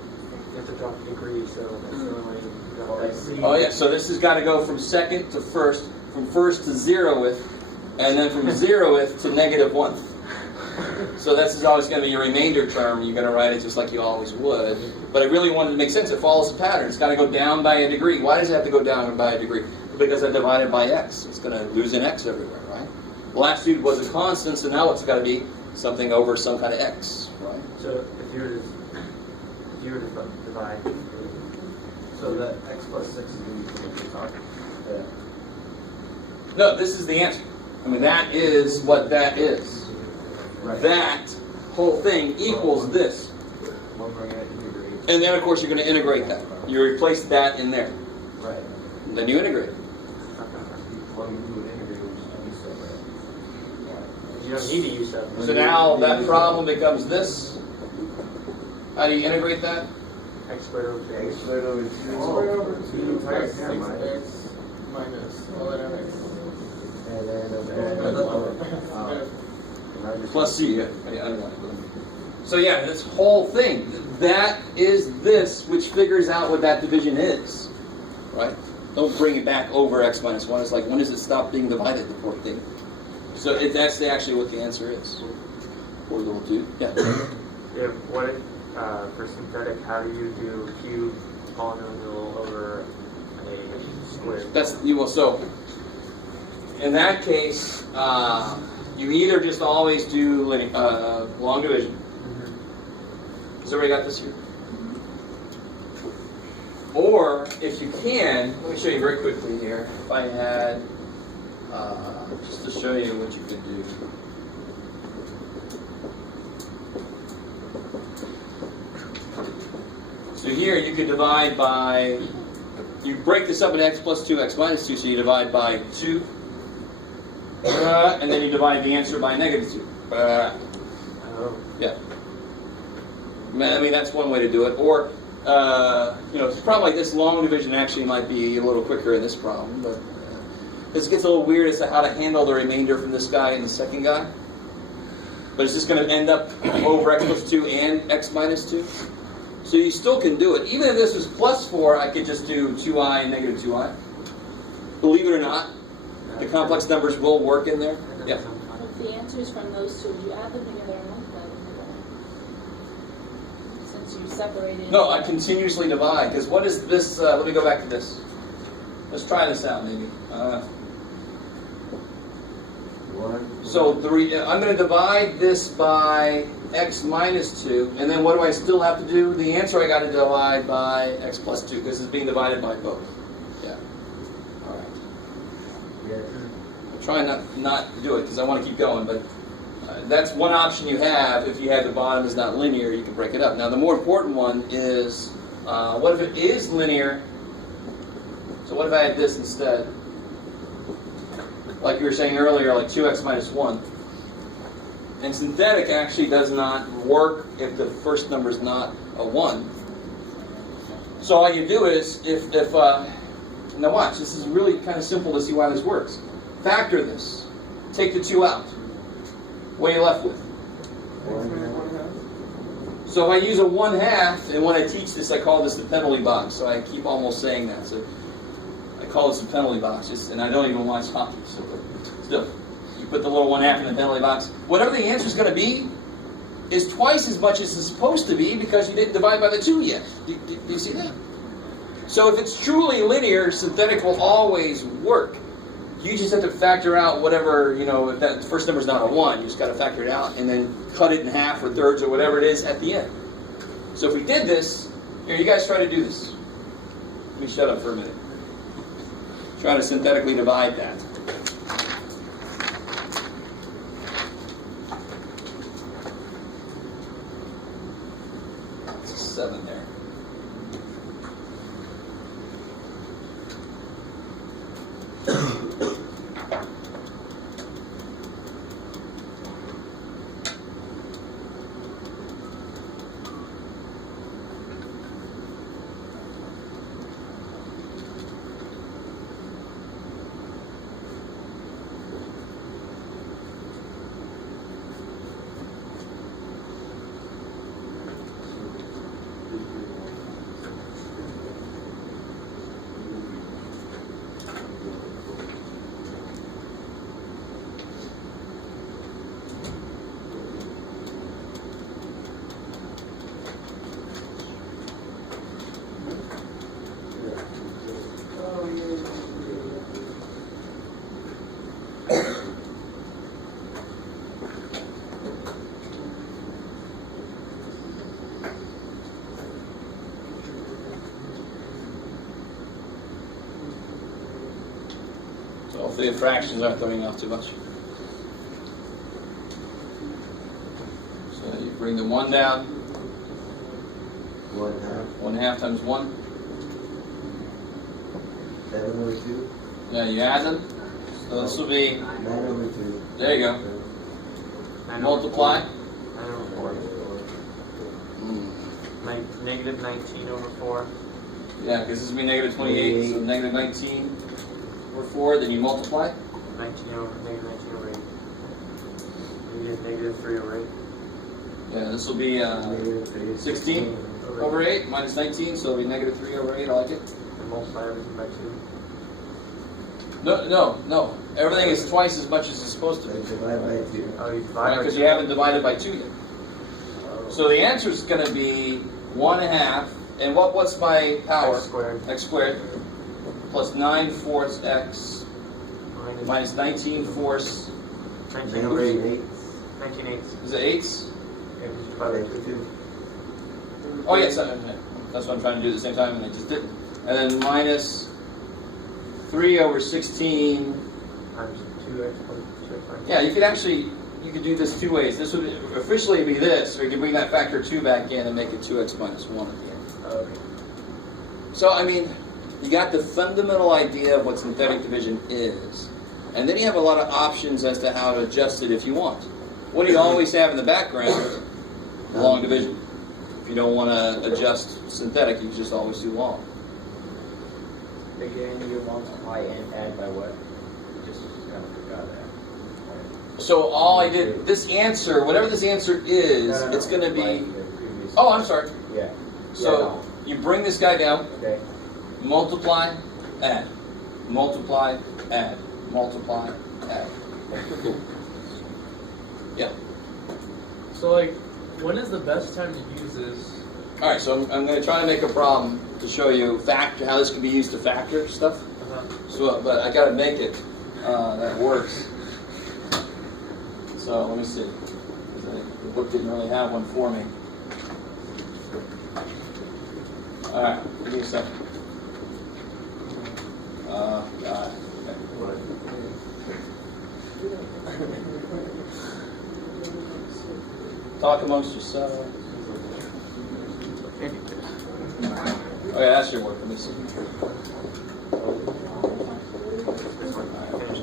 You have to drop a degree, so that's the only way you Well, I got see. Oh yeah, so this has got to go from second to first, from first to 0th, and then from 0th to -1th. So this is always going to be your remainder term. You're going to write it just like you always would. But I really wanted to make sense. It follows a pattern. It's got to go down by a degree. Why does it have to go down by a degree? Because I divided by x. It's going to lose an x everywhere, right? The last dude was a constant, so now it's got to be something over some kind of x, right? So if you were to divide, So that x plus 6 is going to be what you're talking about. No, this is the answer. I mean, that is what that is. Right. That whole thing equals this. When we're going to integrate. And then, of course, you're going to integrate that. You replace that in there. Right. Then you integrate it. When we do an integrate, we just use separate. you don't need to use that. So now that problem becomes this. How do you integrate that? X squared over 2. X squared over 2. Squared over 2. Right, X yeah, right. minus 11x. And then Plus C. Yeah, I underline it. So yeah, this whole thing, that is this, which figures out what that division is. Right? Don't bring it back over x minus 1. It's like, when does it stop being divided, the poor thing? So that's actually what the answer is. Poor little dude. Yeah. Yeah, what if, for synthetic, how do you do cube polynomial over a square? That's, so in that case, you either just always do long division. Has everybody got this here? Or, if you can, let me show you very quickly here. If I had, just to show you what you could do. So here you could divide by, you break this up into x plus 2, x minus 2, so you divide by 2. And then you divide the answer by -2. Oh. Yeah. I mean, that's one way to do it. Or, it's a problem like this, long division actually might be a little quicker in this problem, but this gets a little weird as to how to handle the remainder from this guy and the second guy. But it's just going to end up over x plus 2 and x minus 2. So you still can do it. Even if this was plus 4, I could just do 2i and -2i. Believe it or not, the complex numbers will work in there. Yeah. If the answers from those two, you add them together and multiply them together. Since you separated. No, I continuously divide, because what is this, let me go back to this. Let's try this out, maybe. So I'm going to divide this by x minus 2, and then what do I still have to do? The answer I got to divide by x plus 2, because it's being divided by both. Yeah. All right. I'll try not to do it, because I want to keep going, but that's one option you have. If you have the bottom is not linear, you can break it up. Now, the more important one is, what if it is linear? So what if I had this instead? Like you were saying earlier, like 2x minus 1. And synthetic actually does not work if the first number is not a 1. So all you do is, now watch, this is really kind of simple to see why this works. Factor this. Take the 2 out. What are you left with? So if I use a 1/2, and when I teach this, I call this the penalty box. So I keep almost saying that. So I call this the penalty box, and I don't even watch hockey. So still, you put the little 1/2 in the penalty box. Whatever the answer is going to be is twice as much as it's supposed to be because you didn't divide by the 2 yet. Do you see that? So if it's truly linear, synthetic will always work. You just have to factor out whatever, if that first number is not a 1, you just got to factor it out and then cut it in half or thirds or whatever it is at the end. So if we did this, here, you guys try to do this. Let me shut up for a minute. Try to synthetically divide that. It's a 7 there. Hopefully the fractions aren't throwing off too much. So you bring the 1 down. 1/2. 1/2 times 1. 7 over 2. Yeah, you add them. So this will be, 9 over 2. there you go. 9 Multiply. 9 over 4. Negative 19 over 4. Yeah, because this will be negative 28, so negative 19 over 4, then you multiply. 19 over 8. You get negative 3 over 8. Yeah, this will be 16 over 8 minus 19, so it'll be negative 3 over 8. I like it. And multiply everything by 2. No. Everything is twice as much as it's supposed to be. Divide by 2. Oh, you divide Because you haven't divided by 2 yet. So the answer is going to be 1/2. And what's my power? X squared. X squared plus 9/4 x minus 19/4. 19 over 8. 8. 19 eighths. Is it 8s? Yeah, just divide by 2. Oh yes, that's what I'm trying to do at the same time, and I just didn't. And then minus 3 over 16. Times 2x plus 2x. Yeah, you could do this 2 ways. This would officially be this, or you can bring that factor 2 back in and make it 2x minus 1 at the end. Okay. So, I mean, you got the fundamental idea of what synthetic division is. And then you have a lot of options as to how to adjust it if you want. What do you always have in the background? Long division. If you don't want to adjust synthetic, you just always do long. Again, you multiply and add by what? Just kind of forgot that. So all I did, this answer, whatever this answer is, it's going to be... Oh, I'm sorry. Yeah. So you bring this guy down, Okay. multiply, add, multiply, add, multiply, add. Yeah. So like, when is the best time to use this? All right, so I'm going to try to make a problem to show you how this can be used to factor stuff. So, but I got to make it that works. So let me see. The book didn't really have one for me. All right, give me a second. God. Talk amongst yourselves. Oh yeah, that's your work. Let me see.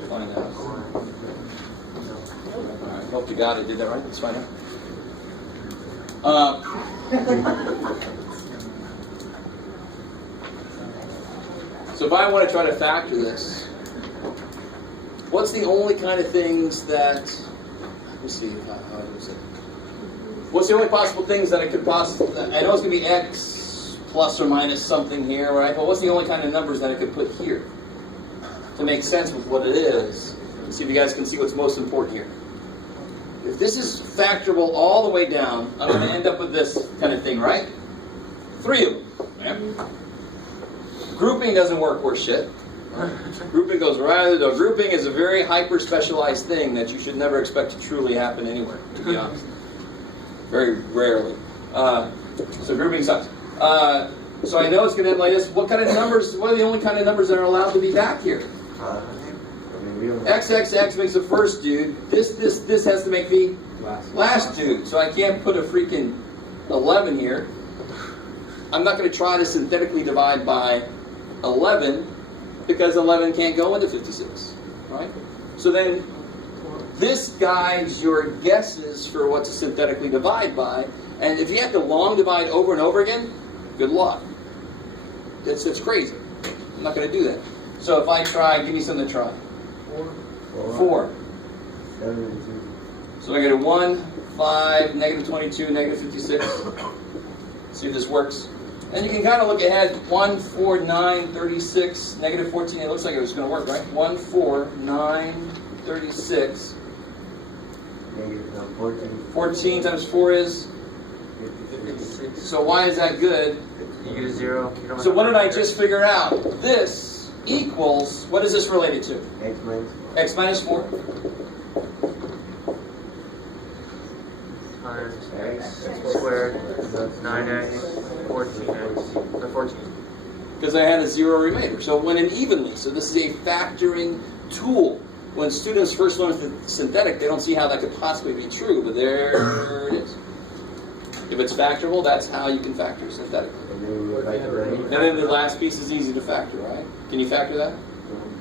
Find out. All right, hope you got it. Did that right? Let's find out. So if I want to try to factor this, what's the only kind of things that? Let me see. How do we say? What's the only possible things that it could possibly? I know it's going to be x plus or minus something here, right? But what's the only kind of numbers that it could put here to make sense with what it is? Let's see if you guys can see what's most important here. If this is factorable all the way down, I'm going to end up with this kind of thing, right? 3 of them. Right? Grouping doesn't work worth shit. Grouping goes right out the door. Grouping is a very hyper-specialized thing that you should never expect to truly happen anywhere, to be honest. Very rarely. So grouping sucks. So I know it's going to end like this. What kind of numbers, what are the only kind of numbers that are allowed to be back here? X makes the first dude. This has to make the last dude. So I can't put a freaking 11 here. I'm not going to try to synthetically divide by 11 because 11 can't go into 56, right? So then this guides your guesses for what to synthetically divide by. And if you have to long divide over and over again, good luck. It's crazy. I'm not going to do that. So if I try, give me something to try. 4. 7 and 2. So I get a 1, 5, negative 22, negative 56. See if this works. And you can kind of look ahead. 1, 4, 9, 36, negative 14. It looks like it was going to work, right? 1, 4, 9, 36. Negative 14. 14 times 4 is? 56. So why is that good? You get a 0. You don't have So to what did I write just figure out? This equals, what is this related to? X minus 4. X minus 4. times x squared, 9x, 14x, or 14. Because I had a 0 remainder. So it went in evenly. So this is a factoring tool. When students first learn synthetic, they don't see how that could possibly be true, but there it is. If it's factorable, that's how you can factor synthetic. And then we factor that. And then the last piece is easy to factor, right? Can you factor that?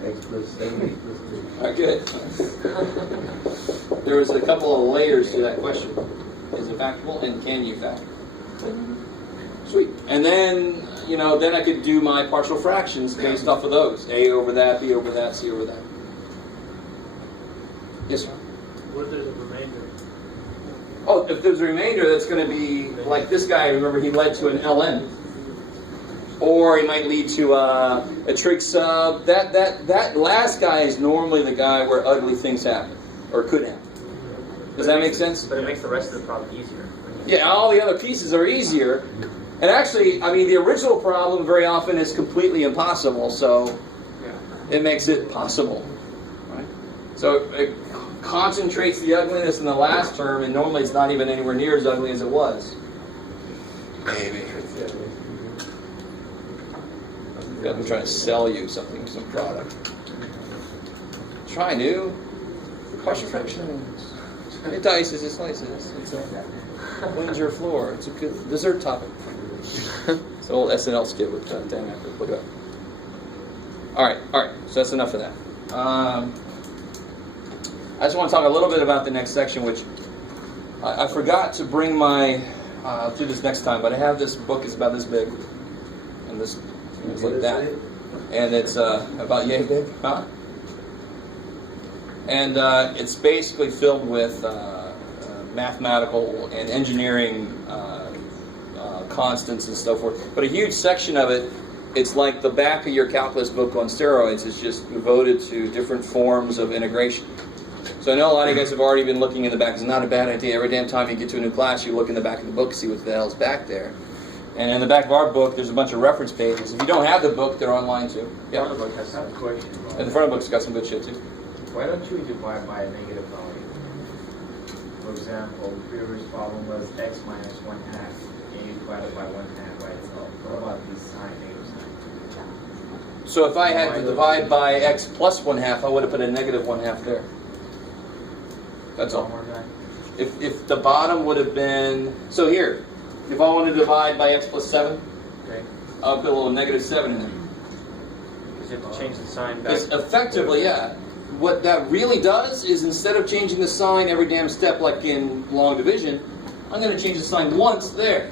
X plus 7, X plus 2. All right, good. There was a couple of layers to that question. Is it factorable, and can you factor? Sweet. And then, then I could do my partial fractions based off of those. A over that, B over that, C over that. Yes, sir? What if there's a remainder? Oh, if there's a remainder, that's going to be like this guy. Remember, he led to an ln. Or he might lead to a trig sub. That last guy is normally the guy where ugly things happen, or could happen. Does that make sense? But it makes the rest of the problem easier. Yeah, all the other pieces are easier. And actually, the original problem very often is completely impossible, so it makes it possible. Right? So it concentrates the ugliness in the last term, and normally it's not even anywhere near as ugly as it was. Maybe. I'm trying to sell you something, some product. Try new. Partial fractions. It dices, it slices. Cleans your floor. It's a good dessert topic. It's an old SNL skit with Dan Aykroyd. Look it up. All right. So that's enough of that. I just want to talk a little bit about the next section, which I forgot to bring my. I'll do this next time, but I have this book. It's about this big, and this it's like that, and it's about yay big, huh? And it's basically filled with mathematical and engineering constants and so forth. But a huge section of it, it's like the back of your calculus book on steroids. It's just devoted to different forms of integration. So I know a lot of you guys have already been looking in the back. It's not a bad idea. Every damn time you get to a new class, you look in the back of the book to see what the hell's back there. And in the back of our book, there's a bunch of reference pages. If you don't have the book, they're online too. Yeah. The front of the book has some question. And the front of the book's got some good shit too. Why don't you divide by a negative value? For example, the previous problem was x minus 1/2, and you divided by 1/2 by itself. What about the sign, negative sign? So if I had to divide by x plus 1/2, I would have put a negative 1/2 there. That's all. One more time. If the bottom would have been, so here, if I want to divide by x plus 7, Okay. I'll put a little negative 7 in there. Because you have to change the sign back. Because effectively, what that really does is instead of changing the sign every damn step like in long division, I'm going to change the sign once there.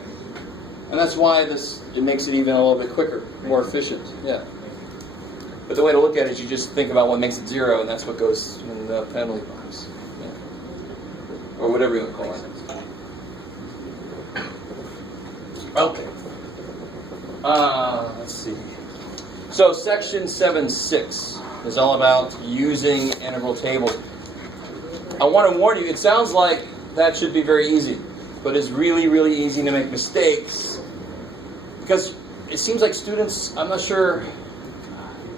And that's why it makes it even a little bit quicker, more efficient. Yeah. But the way to look at it is you just think about what makes it 0, and that's what goes in the penalty box. Yeah. Or whatever you want to call it. Okay. Let's see. So section 7.6 is all about using integral tables. I want to warn you, it sounds like that should be very easy, but it's really, really easy to make mistakes because it seems like students, I'm not sure,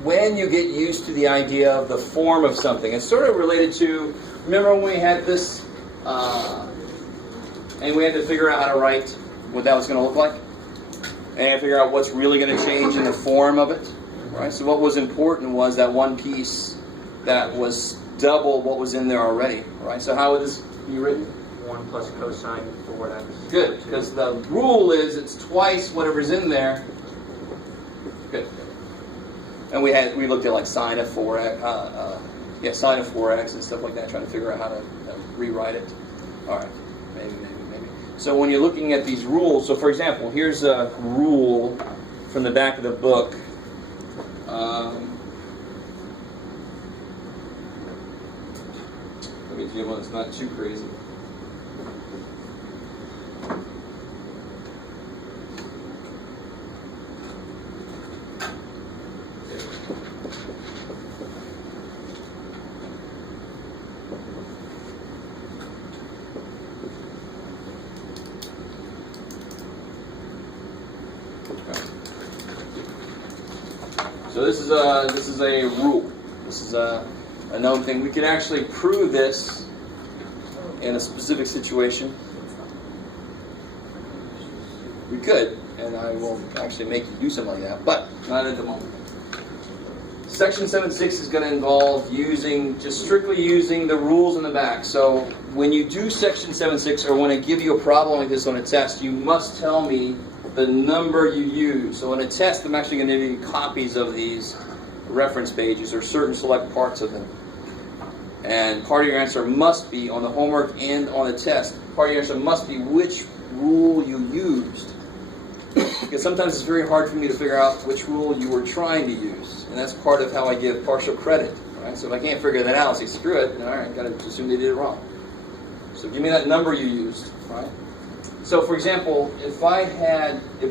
when you get used to the idea of the form of something. It's sort of related to, remember when we had this, and we had to figure out how to write what that was going to look like? And figure out what's really going to change in the form of it. Right? So what was important was that one piece that was double what was in there already. Right? So how would this be written? 1 plus cosine 4x. Good, because the rule is it's twice whatever's in there. Good. And we looked at like sine of 4x, sine of 4x and stuff like that, trying to figure out how to rewrite it. All right, maybe. So when you're looking at these rules, so for example, here's a rule from the back of the book. Let me give one that's not too crazy. So this is a rule. This is a known thing. We can actually prove this in a specific situation. We could, and I will actually make you do something like that, but not at the moment. Section 7.6 is going to involve strictly using the rules in the back. So when you do Section 7.6, or when I give you a problem like this on a test, you must tell me the number you use. So in a test, I'm actually going to give you copies of these reference pages or certain select parts of them. And part of your answer must be on the homework and on the test. Part of your answer must be which rule you used. Because sometimes it's very hard for me to figure out which rule you were trying to use. And that's part of how I give partial credit. Right? So if I can't figure that out, I say, screw it, then all right, got to assume they did it wrong. So give me that number you used. Right? So for example, if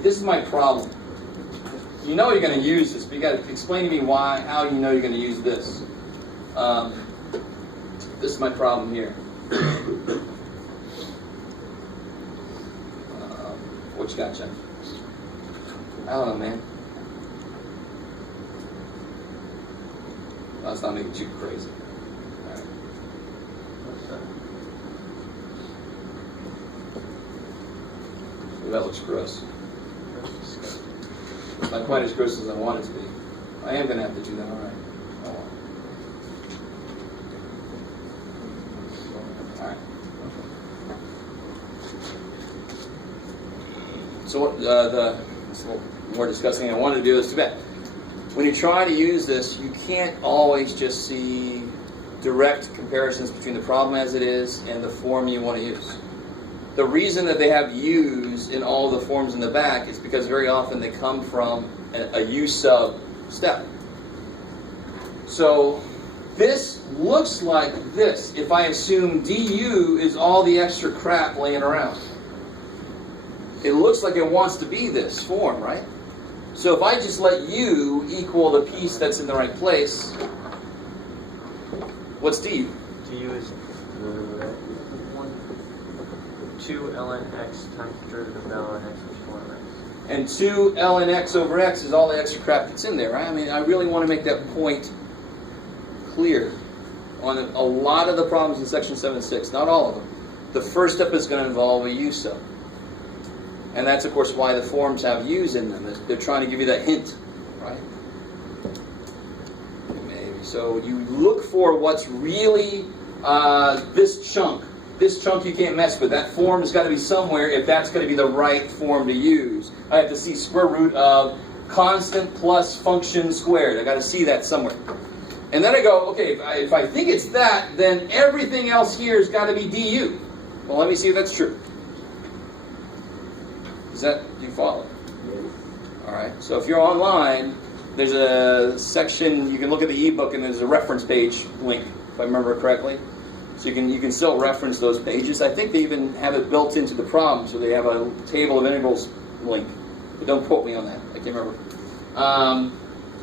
this is my problem, you know you're going to use this, but you got to explain to me how you know you're going to use this. This is my problem here. What you got, Jeff? I don't know, man. Let's not make it too crazy. All right. Well, that looks gross. Not quite as gross as I want it to be. I am going to have to do that, all right. Oh, well. All right. So what it's a little more disgusting than I wanted to do is too bad. When you try to use this, you can't always just see direct comparisons between the problem as it is and the form you want to use. The reason that they have U's in all the forms in the back is because very often they come from a U sub step. So this looks like this if I assume du is all the extra crap laying around. It looks like it wants to be this form, right? So if I just let u equal the piece that's in the right place, what's du? Du is 2 ln x times the derivative of ln x, which is 1 x. And 2 ln x over x is all the extra crap that's in there, right? I mean, I really want to make that point clear on a lot of the problems in section 7.6, not all of them. The first step is going to involve a u sub. And that's, of course, why the forms have u's in them. They're trying to give you that hint, right? Maybe. So you look for what's really this chunk. This chunk you can't mess with. That form has got to be somewhere if that's going to be the right form to use. I have to see square root of constant plus function squared. I got to see that somewhere. And then I go, okay, if I think it's that, then everything else here has got to be du. Well, let me see if that's true. Do you follow? All right. So if you're online, there's a section, you can look at the ebook and there's a reference page link, if I remember correctly. So you can still reference those pages. I think they even have it built into the problem, so they have a table of integrals link. But don't quote me on that. I can't remember.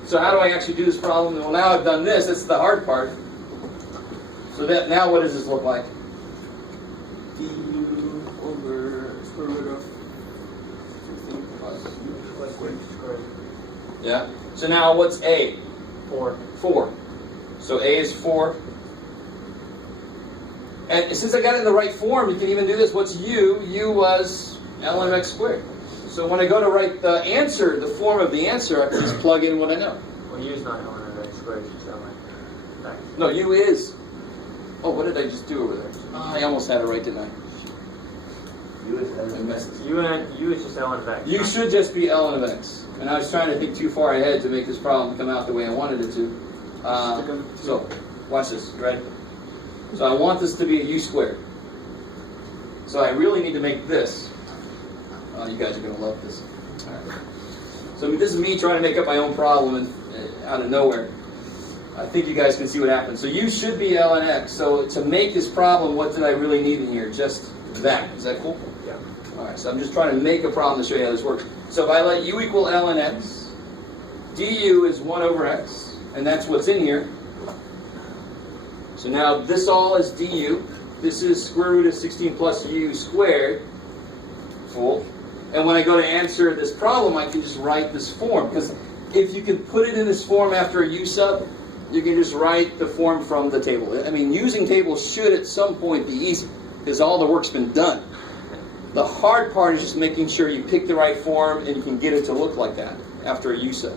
So how do I actually do this problem? Well, now I've done this. That's the hard part. So that now what does this look like? Du over square root of something plus u. Square. Yeah. So now what's a? 4. 4. So A is 4. And since I got it in the right form, you can even do this. What's U? U was ln of x squared. So when I go to write the answer, the form of the answer, I can just plug in what I know. Well, U is not ln of x squared, it's just ln of x. No, U is. Oh, what did I just do over there? I almost had it right, didn't I? U is ln of x. U is just ln of x. U should just be ln of x. And I was trying to think too far ahead to make this problem come out the way I wanted it to. So, watch this. You ready? So I want this to be a u squared. So I really need to make this. Oh, you guys are going to love this. All right. So this is me trying to make up my own problem out of nowhere. I think you guys can see what happens. So u should be ln x. So to make this problem, what did I really need in here? Just that. Is that cool? Yeah. All right. So I'm just trying to make a problem to show you how this works. So if I let u equal ln x, du is 1 over x, and that's what's in here. So now this all is du. This is square root of 16 plus u squared. Full. And when I go to answer this problem, I can just write this form. Because if you can put it in this form after a u sub, you can just write the form from the table. I mean, using tables should at some point be easy, because all the work's been done. The hard part is just making sure you pick the right form and you can get it to look like that after a u sub.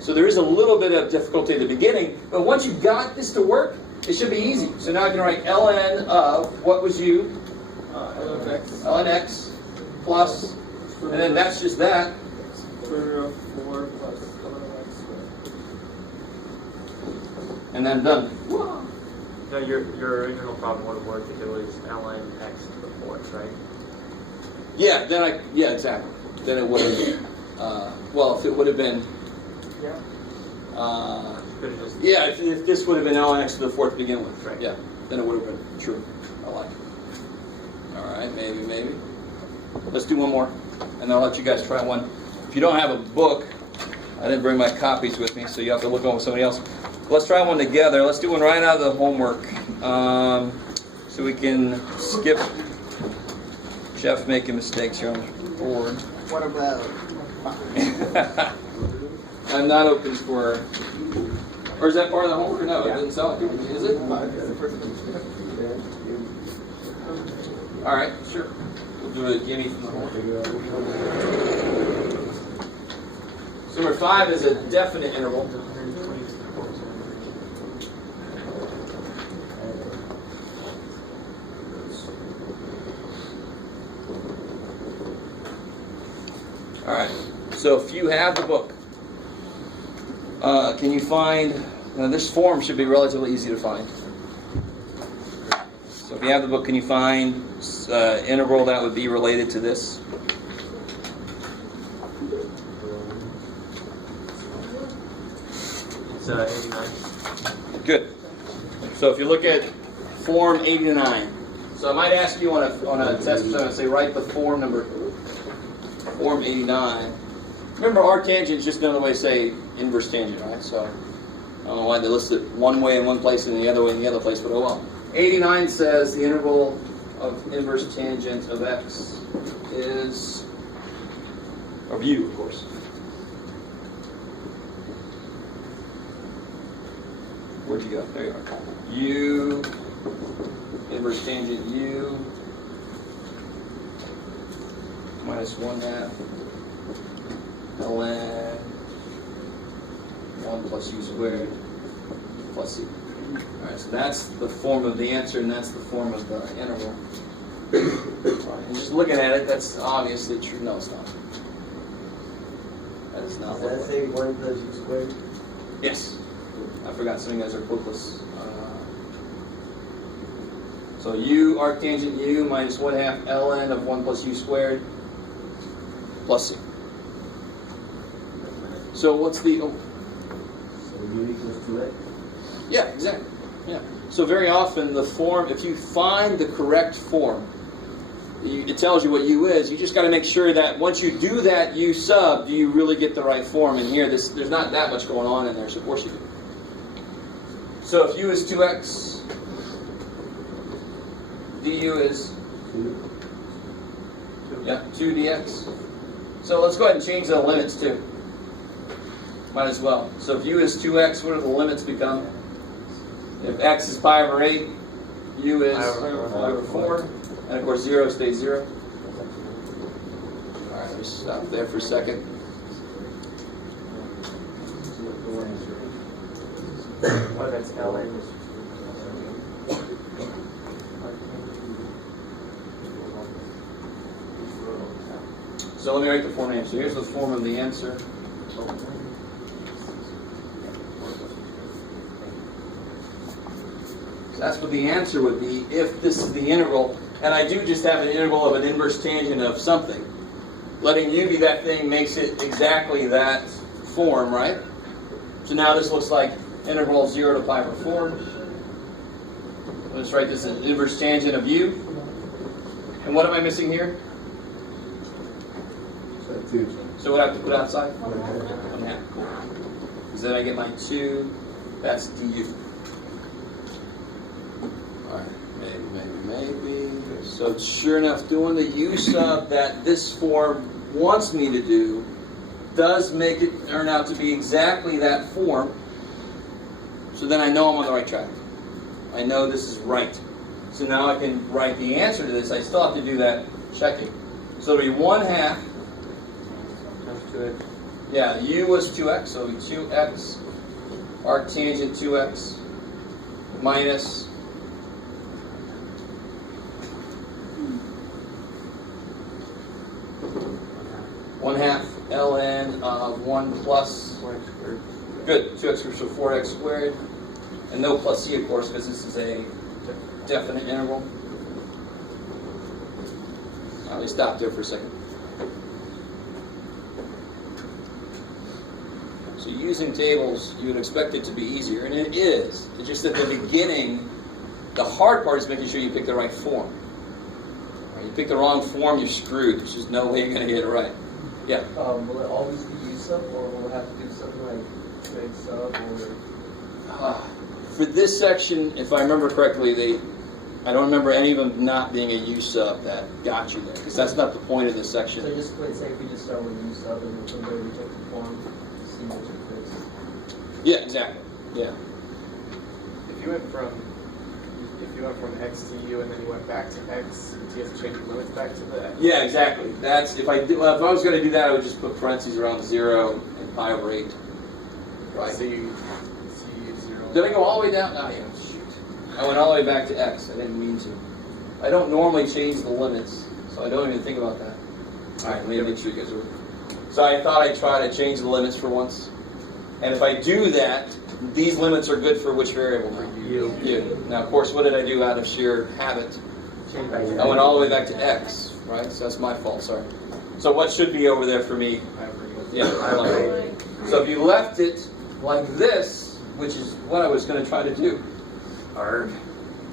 So there is a little bit of difficulty at the beginning, but once you got this to work, it should be easy. So now I can write ln of, what was u? ln of x. ln x plus, and then that's just that. Square root of 4 plus ln of x squared. And then done. No, your original problem would have worked if it was ln x to the 4th, right? Yeah, yeah, exactly. Then it would have, well, if it would have been, Could have just. yeah, if this would have been ln x to the 4th to begin with, Right. yeah, then it would have been true. I like it. All right, maybe. Let's do one more, and I'll let you guys try one. If you don't have a book, I didn't bring my copies with me, so you have to look over with somebody else. Let's try one together. Let's do one right out of the homework, so we can skip Jeff making mistakes here on the board. What about? I'm not open for. Or is that part of the homework? No, it didn't sound like it. Is it? All right, sure. We'll do it again from the homework. So number 5 is a definite interval. All right. So if you have the book, can you find? This form should be relatively easy to find. So if you have the book, can you find integral that would be related to this? It's 89. Good. So if you look at form 89, so I might ask you on a test, I'm going to say write the form number. Form 89. Remember, arctangent is just another way to say inverse tangent, right? So I don't know why they list it one way in one place and the other way in the other place, but oh well. 89 says the integral of inverse tangent of x is, of u, of course. Where'd you go? There you are. U, inverse tangent u, minus 1/2 ln 1 plus u squared plus c. Alright, so that's the form of the answer, and that's the form of the interval. And just looking at it, that's obviously true. No, it's not. That is not. Does that say 1 plus u squared? Yes. I forgot some of you guys are bookless. So u arctangent u minus 1/2 ln of 1 plus u squared plus c. So what's the... So u equals 2x? Yeah, exactly. Yeah. So very often the form, if you find the correct form, it tells you what u is. You just got to make sure that once you do that u sub, do you really get the right form? And here, there's not that much going on in there, so of course you do. So if u is 2x, du is 2 dx. So let's go ahead and change the limits too. Might as well. So if u is 2x, what do the limits become? If x is pi over 8, u is pi over 4, and of course 0 stays 0. Alright, let me stop there for a second. What if it's ln? So let me write the form of the answer. Here's the form of the answer. So that's what the answer would be if this is the integral. And I do just have an integral of an inverse tangent of something. Letting u be that thing makes it exactly that form, right? So now this looks like integral 0 to pi over 4. Let's write this as inverse tangent of u. And what am I missing here? So what do I have to put outside? 1/2. Cool. Because then I get my 2. That's du. Alright, maybe. So sure enough, doing the u sub that this form wants me to do does make it turn out to be exactly that form. So then I know I'm on the right track. I know this is right. So now I can write the answer to this. I still have to do that checking. So it'll be 1/2. Yeah, u was 2x, so it'll be 2x arctangent 2x minus 1/2 ln of 1 plus 4x squared. Good, 2x squared, so 4x squared. And no plus c, of course, because this is a definite integral. Let me stop there for a second. So using tables, you would expect it to be easier, and it is. It's just at the beginning, the hard part is making sure you pick the right form. Right, you pick the wrong form, you're screwed. There's just no way you're going to get it right. Yeah? Will it always be u sub, or will it have to do something like trig sub, or? For this section, if I remember correctly, I don't remember any of them not being a u sub that got you there, because that's not the point of this section. So just say if we just start with u sub, and from there we take the form, see what you fix. Yeah, exactly. Yeah. If you went from x to u and then you went back to x, do you have to change the limits back to the x? Yeah, exactly. That's if I was going to do that, I would just put parentheses around 0 and pi over 8. Right. So you 0. Did I go all the way down? Oh, yeah, shoot. I went all the way back to x. I didn't mean to. I don't normally change the limits, so I don't even think about that. All right, let me make sure you guys are. So I thought I'd try to change the limits for once. And if I do that, these limits are good for which variable now? U. Now, of course, what did I do out of sheer habit? I went all the way back to x, right? So that's my fault, sorry. So what should be over there for me? Yeah, so if you left it like this, which is what I was going to try to do.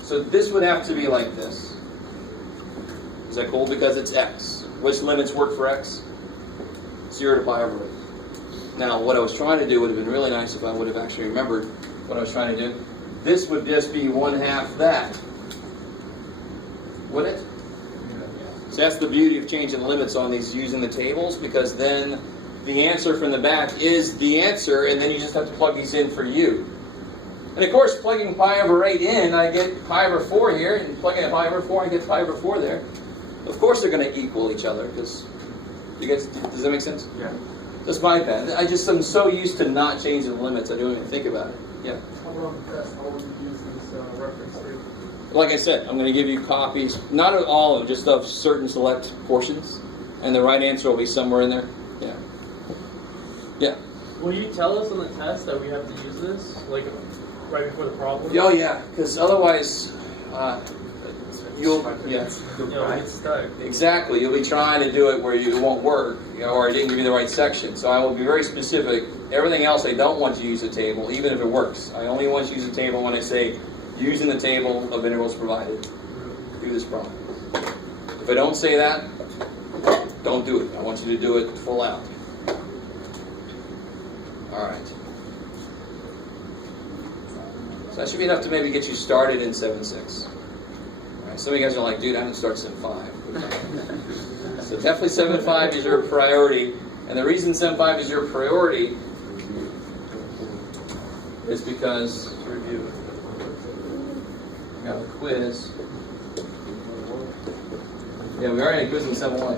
So this would have to be like this. Is that cool? Because it's x. Which limits work for x? 0 to pi over 8. Now, what I was trying to do would have been really nice if I would have actually remembered what I was trying to do. This would just be 1/2 that. Would it? So that's the beauty of changing limits on these using the tables, because then the answer from the back is the answer, and then you just have to plug these in for u. And of course, plugging pi over 8 in, I get pi over 4 here, and plugging in pi over 4, I get pi over 4 there. Of course they're going to equal each other, because you guys, does that make sense? Yeah. That's my bad. I'm so used to not changing the limits, I don't even think about it. Yeah. How about on the test? How would you use this reference table? Like I said, I'm going to give you copies, not of all of them, just of certain select portions, and the right answer will be somewhere in there. Yeah. Yeah. Will you tell us on the test that we have to use this, like right before the problem? Oh yeah, because otherwise, you'll Get stuck. exactly you'll be trying to do it where it won't work, or I didn't give you the right section. So I will be very specific. Everything else, I don't want you to use a table, even if it works. I only want you to use a table when I say using the table of integrals provided. Do this problem. If I don't say that, don't do it. I want you to do it full out. All right. So that should be enough to maybe get you started in 7.6. All right. Some of you guys are like, dude, I didn't start 7.5. So definitely 7.5 is your priority. And the reason 7.5 is your priority is because Review. we got a quiz. Yeah, we already had a quiz in 7-1.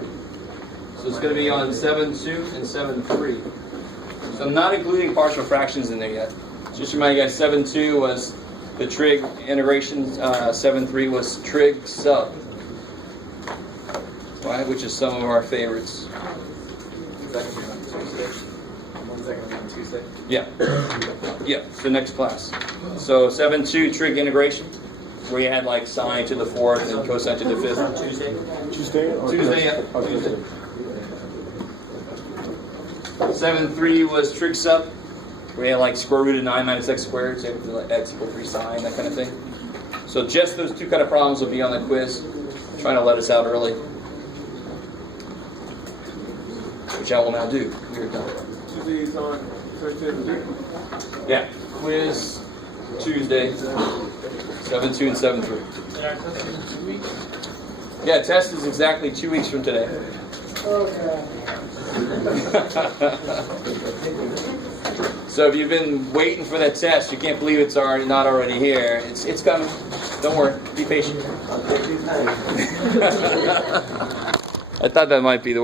So it's going to be on 7-2 and 7-3. So I'm not including partial fractions in there yet. Just remind you guys, 7-2 was the trig integration, 7-3 was trig sub, right? Which is some of our favorites. Is that going to be on Tuesday? When's that going to be on Tuesday? Yeah, yeah, it's the next class. So 7-2 trig integration, where you had like sine to the fourth and cosine to the fifth. Tuesday. Tuesday? Or Tuesday, yeah. Oh, Tuesday. 7-3 was trig sub, where you had like square root of 9 minus x squared, so you have to do like x equal 3 sine, that kind of thing. So just those two kind of problems will be on the quiz. Trying to let us out early, which I will now do. We are done. Tuesday's on Thursday of the week. Yeah, quiz Tuesday, 7-2 and 7-3. And our test is in 2 weeks. Yeah, test is exactly 2 weeks from today. Okay. So if you've been waiting for that test, you can't believe it's already not already here. It's coming. Don't worry. Be patient. I'll take your time. I thought that might be the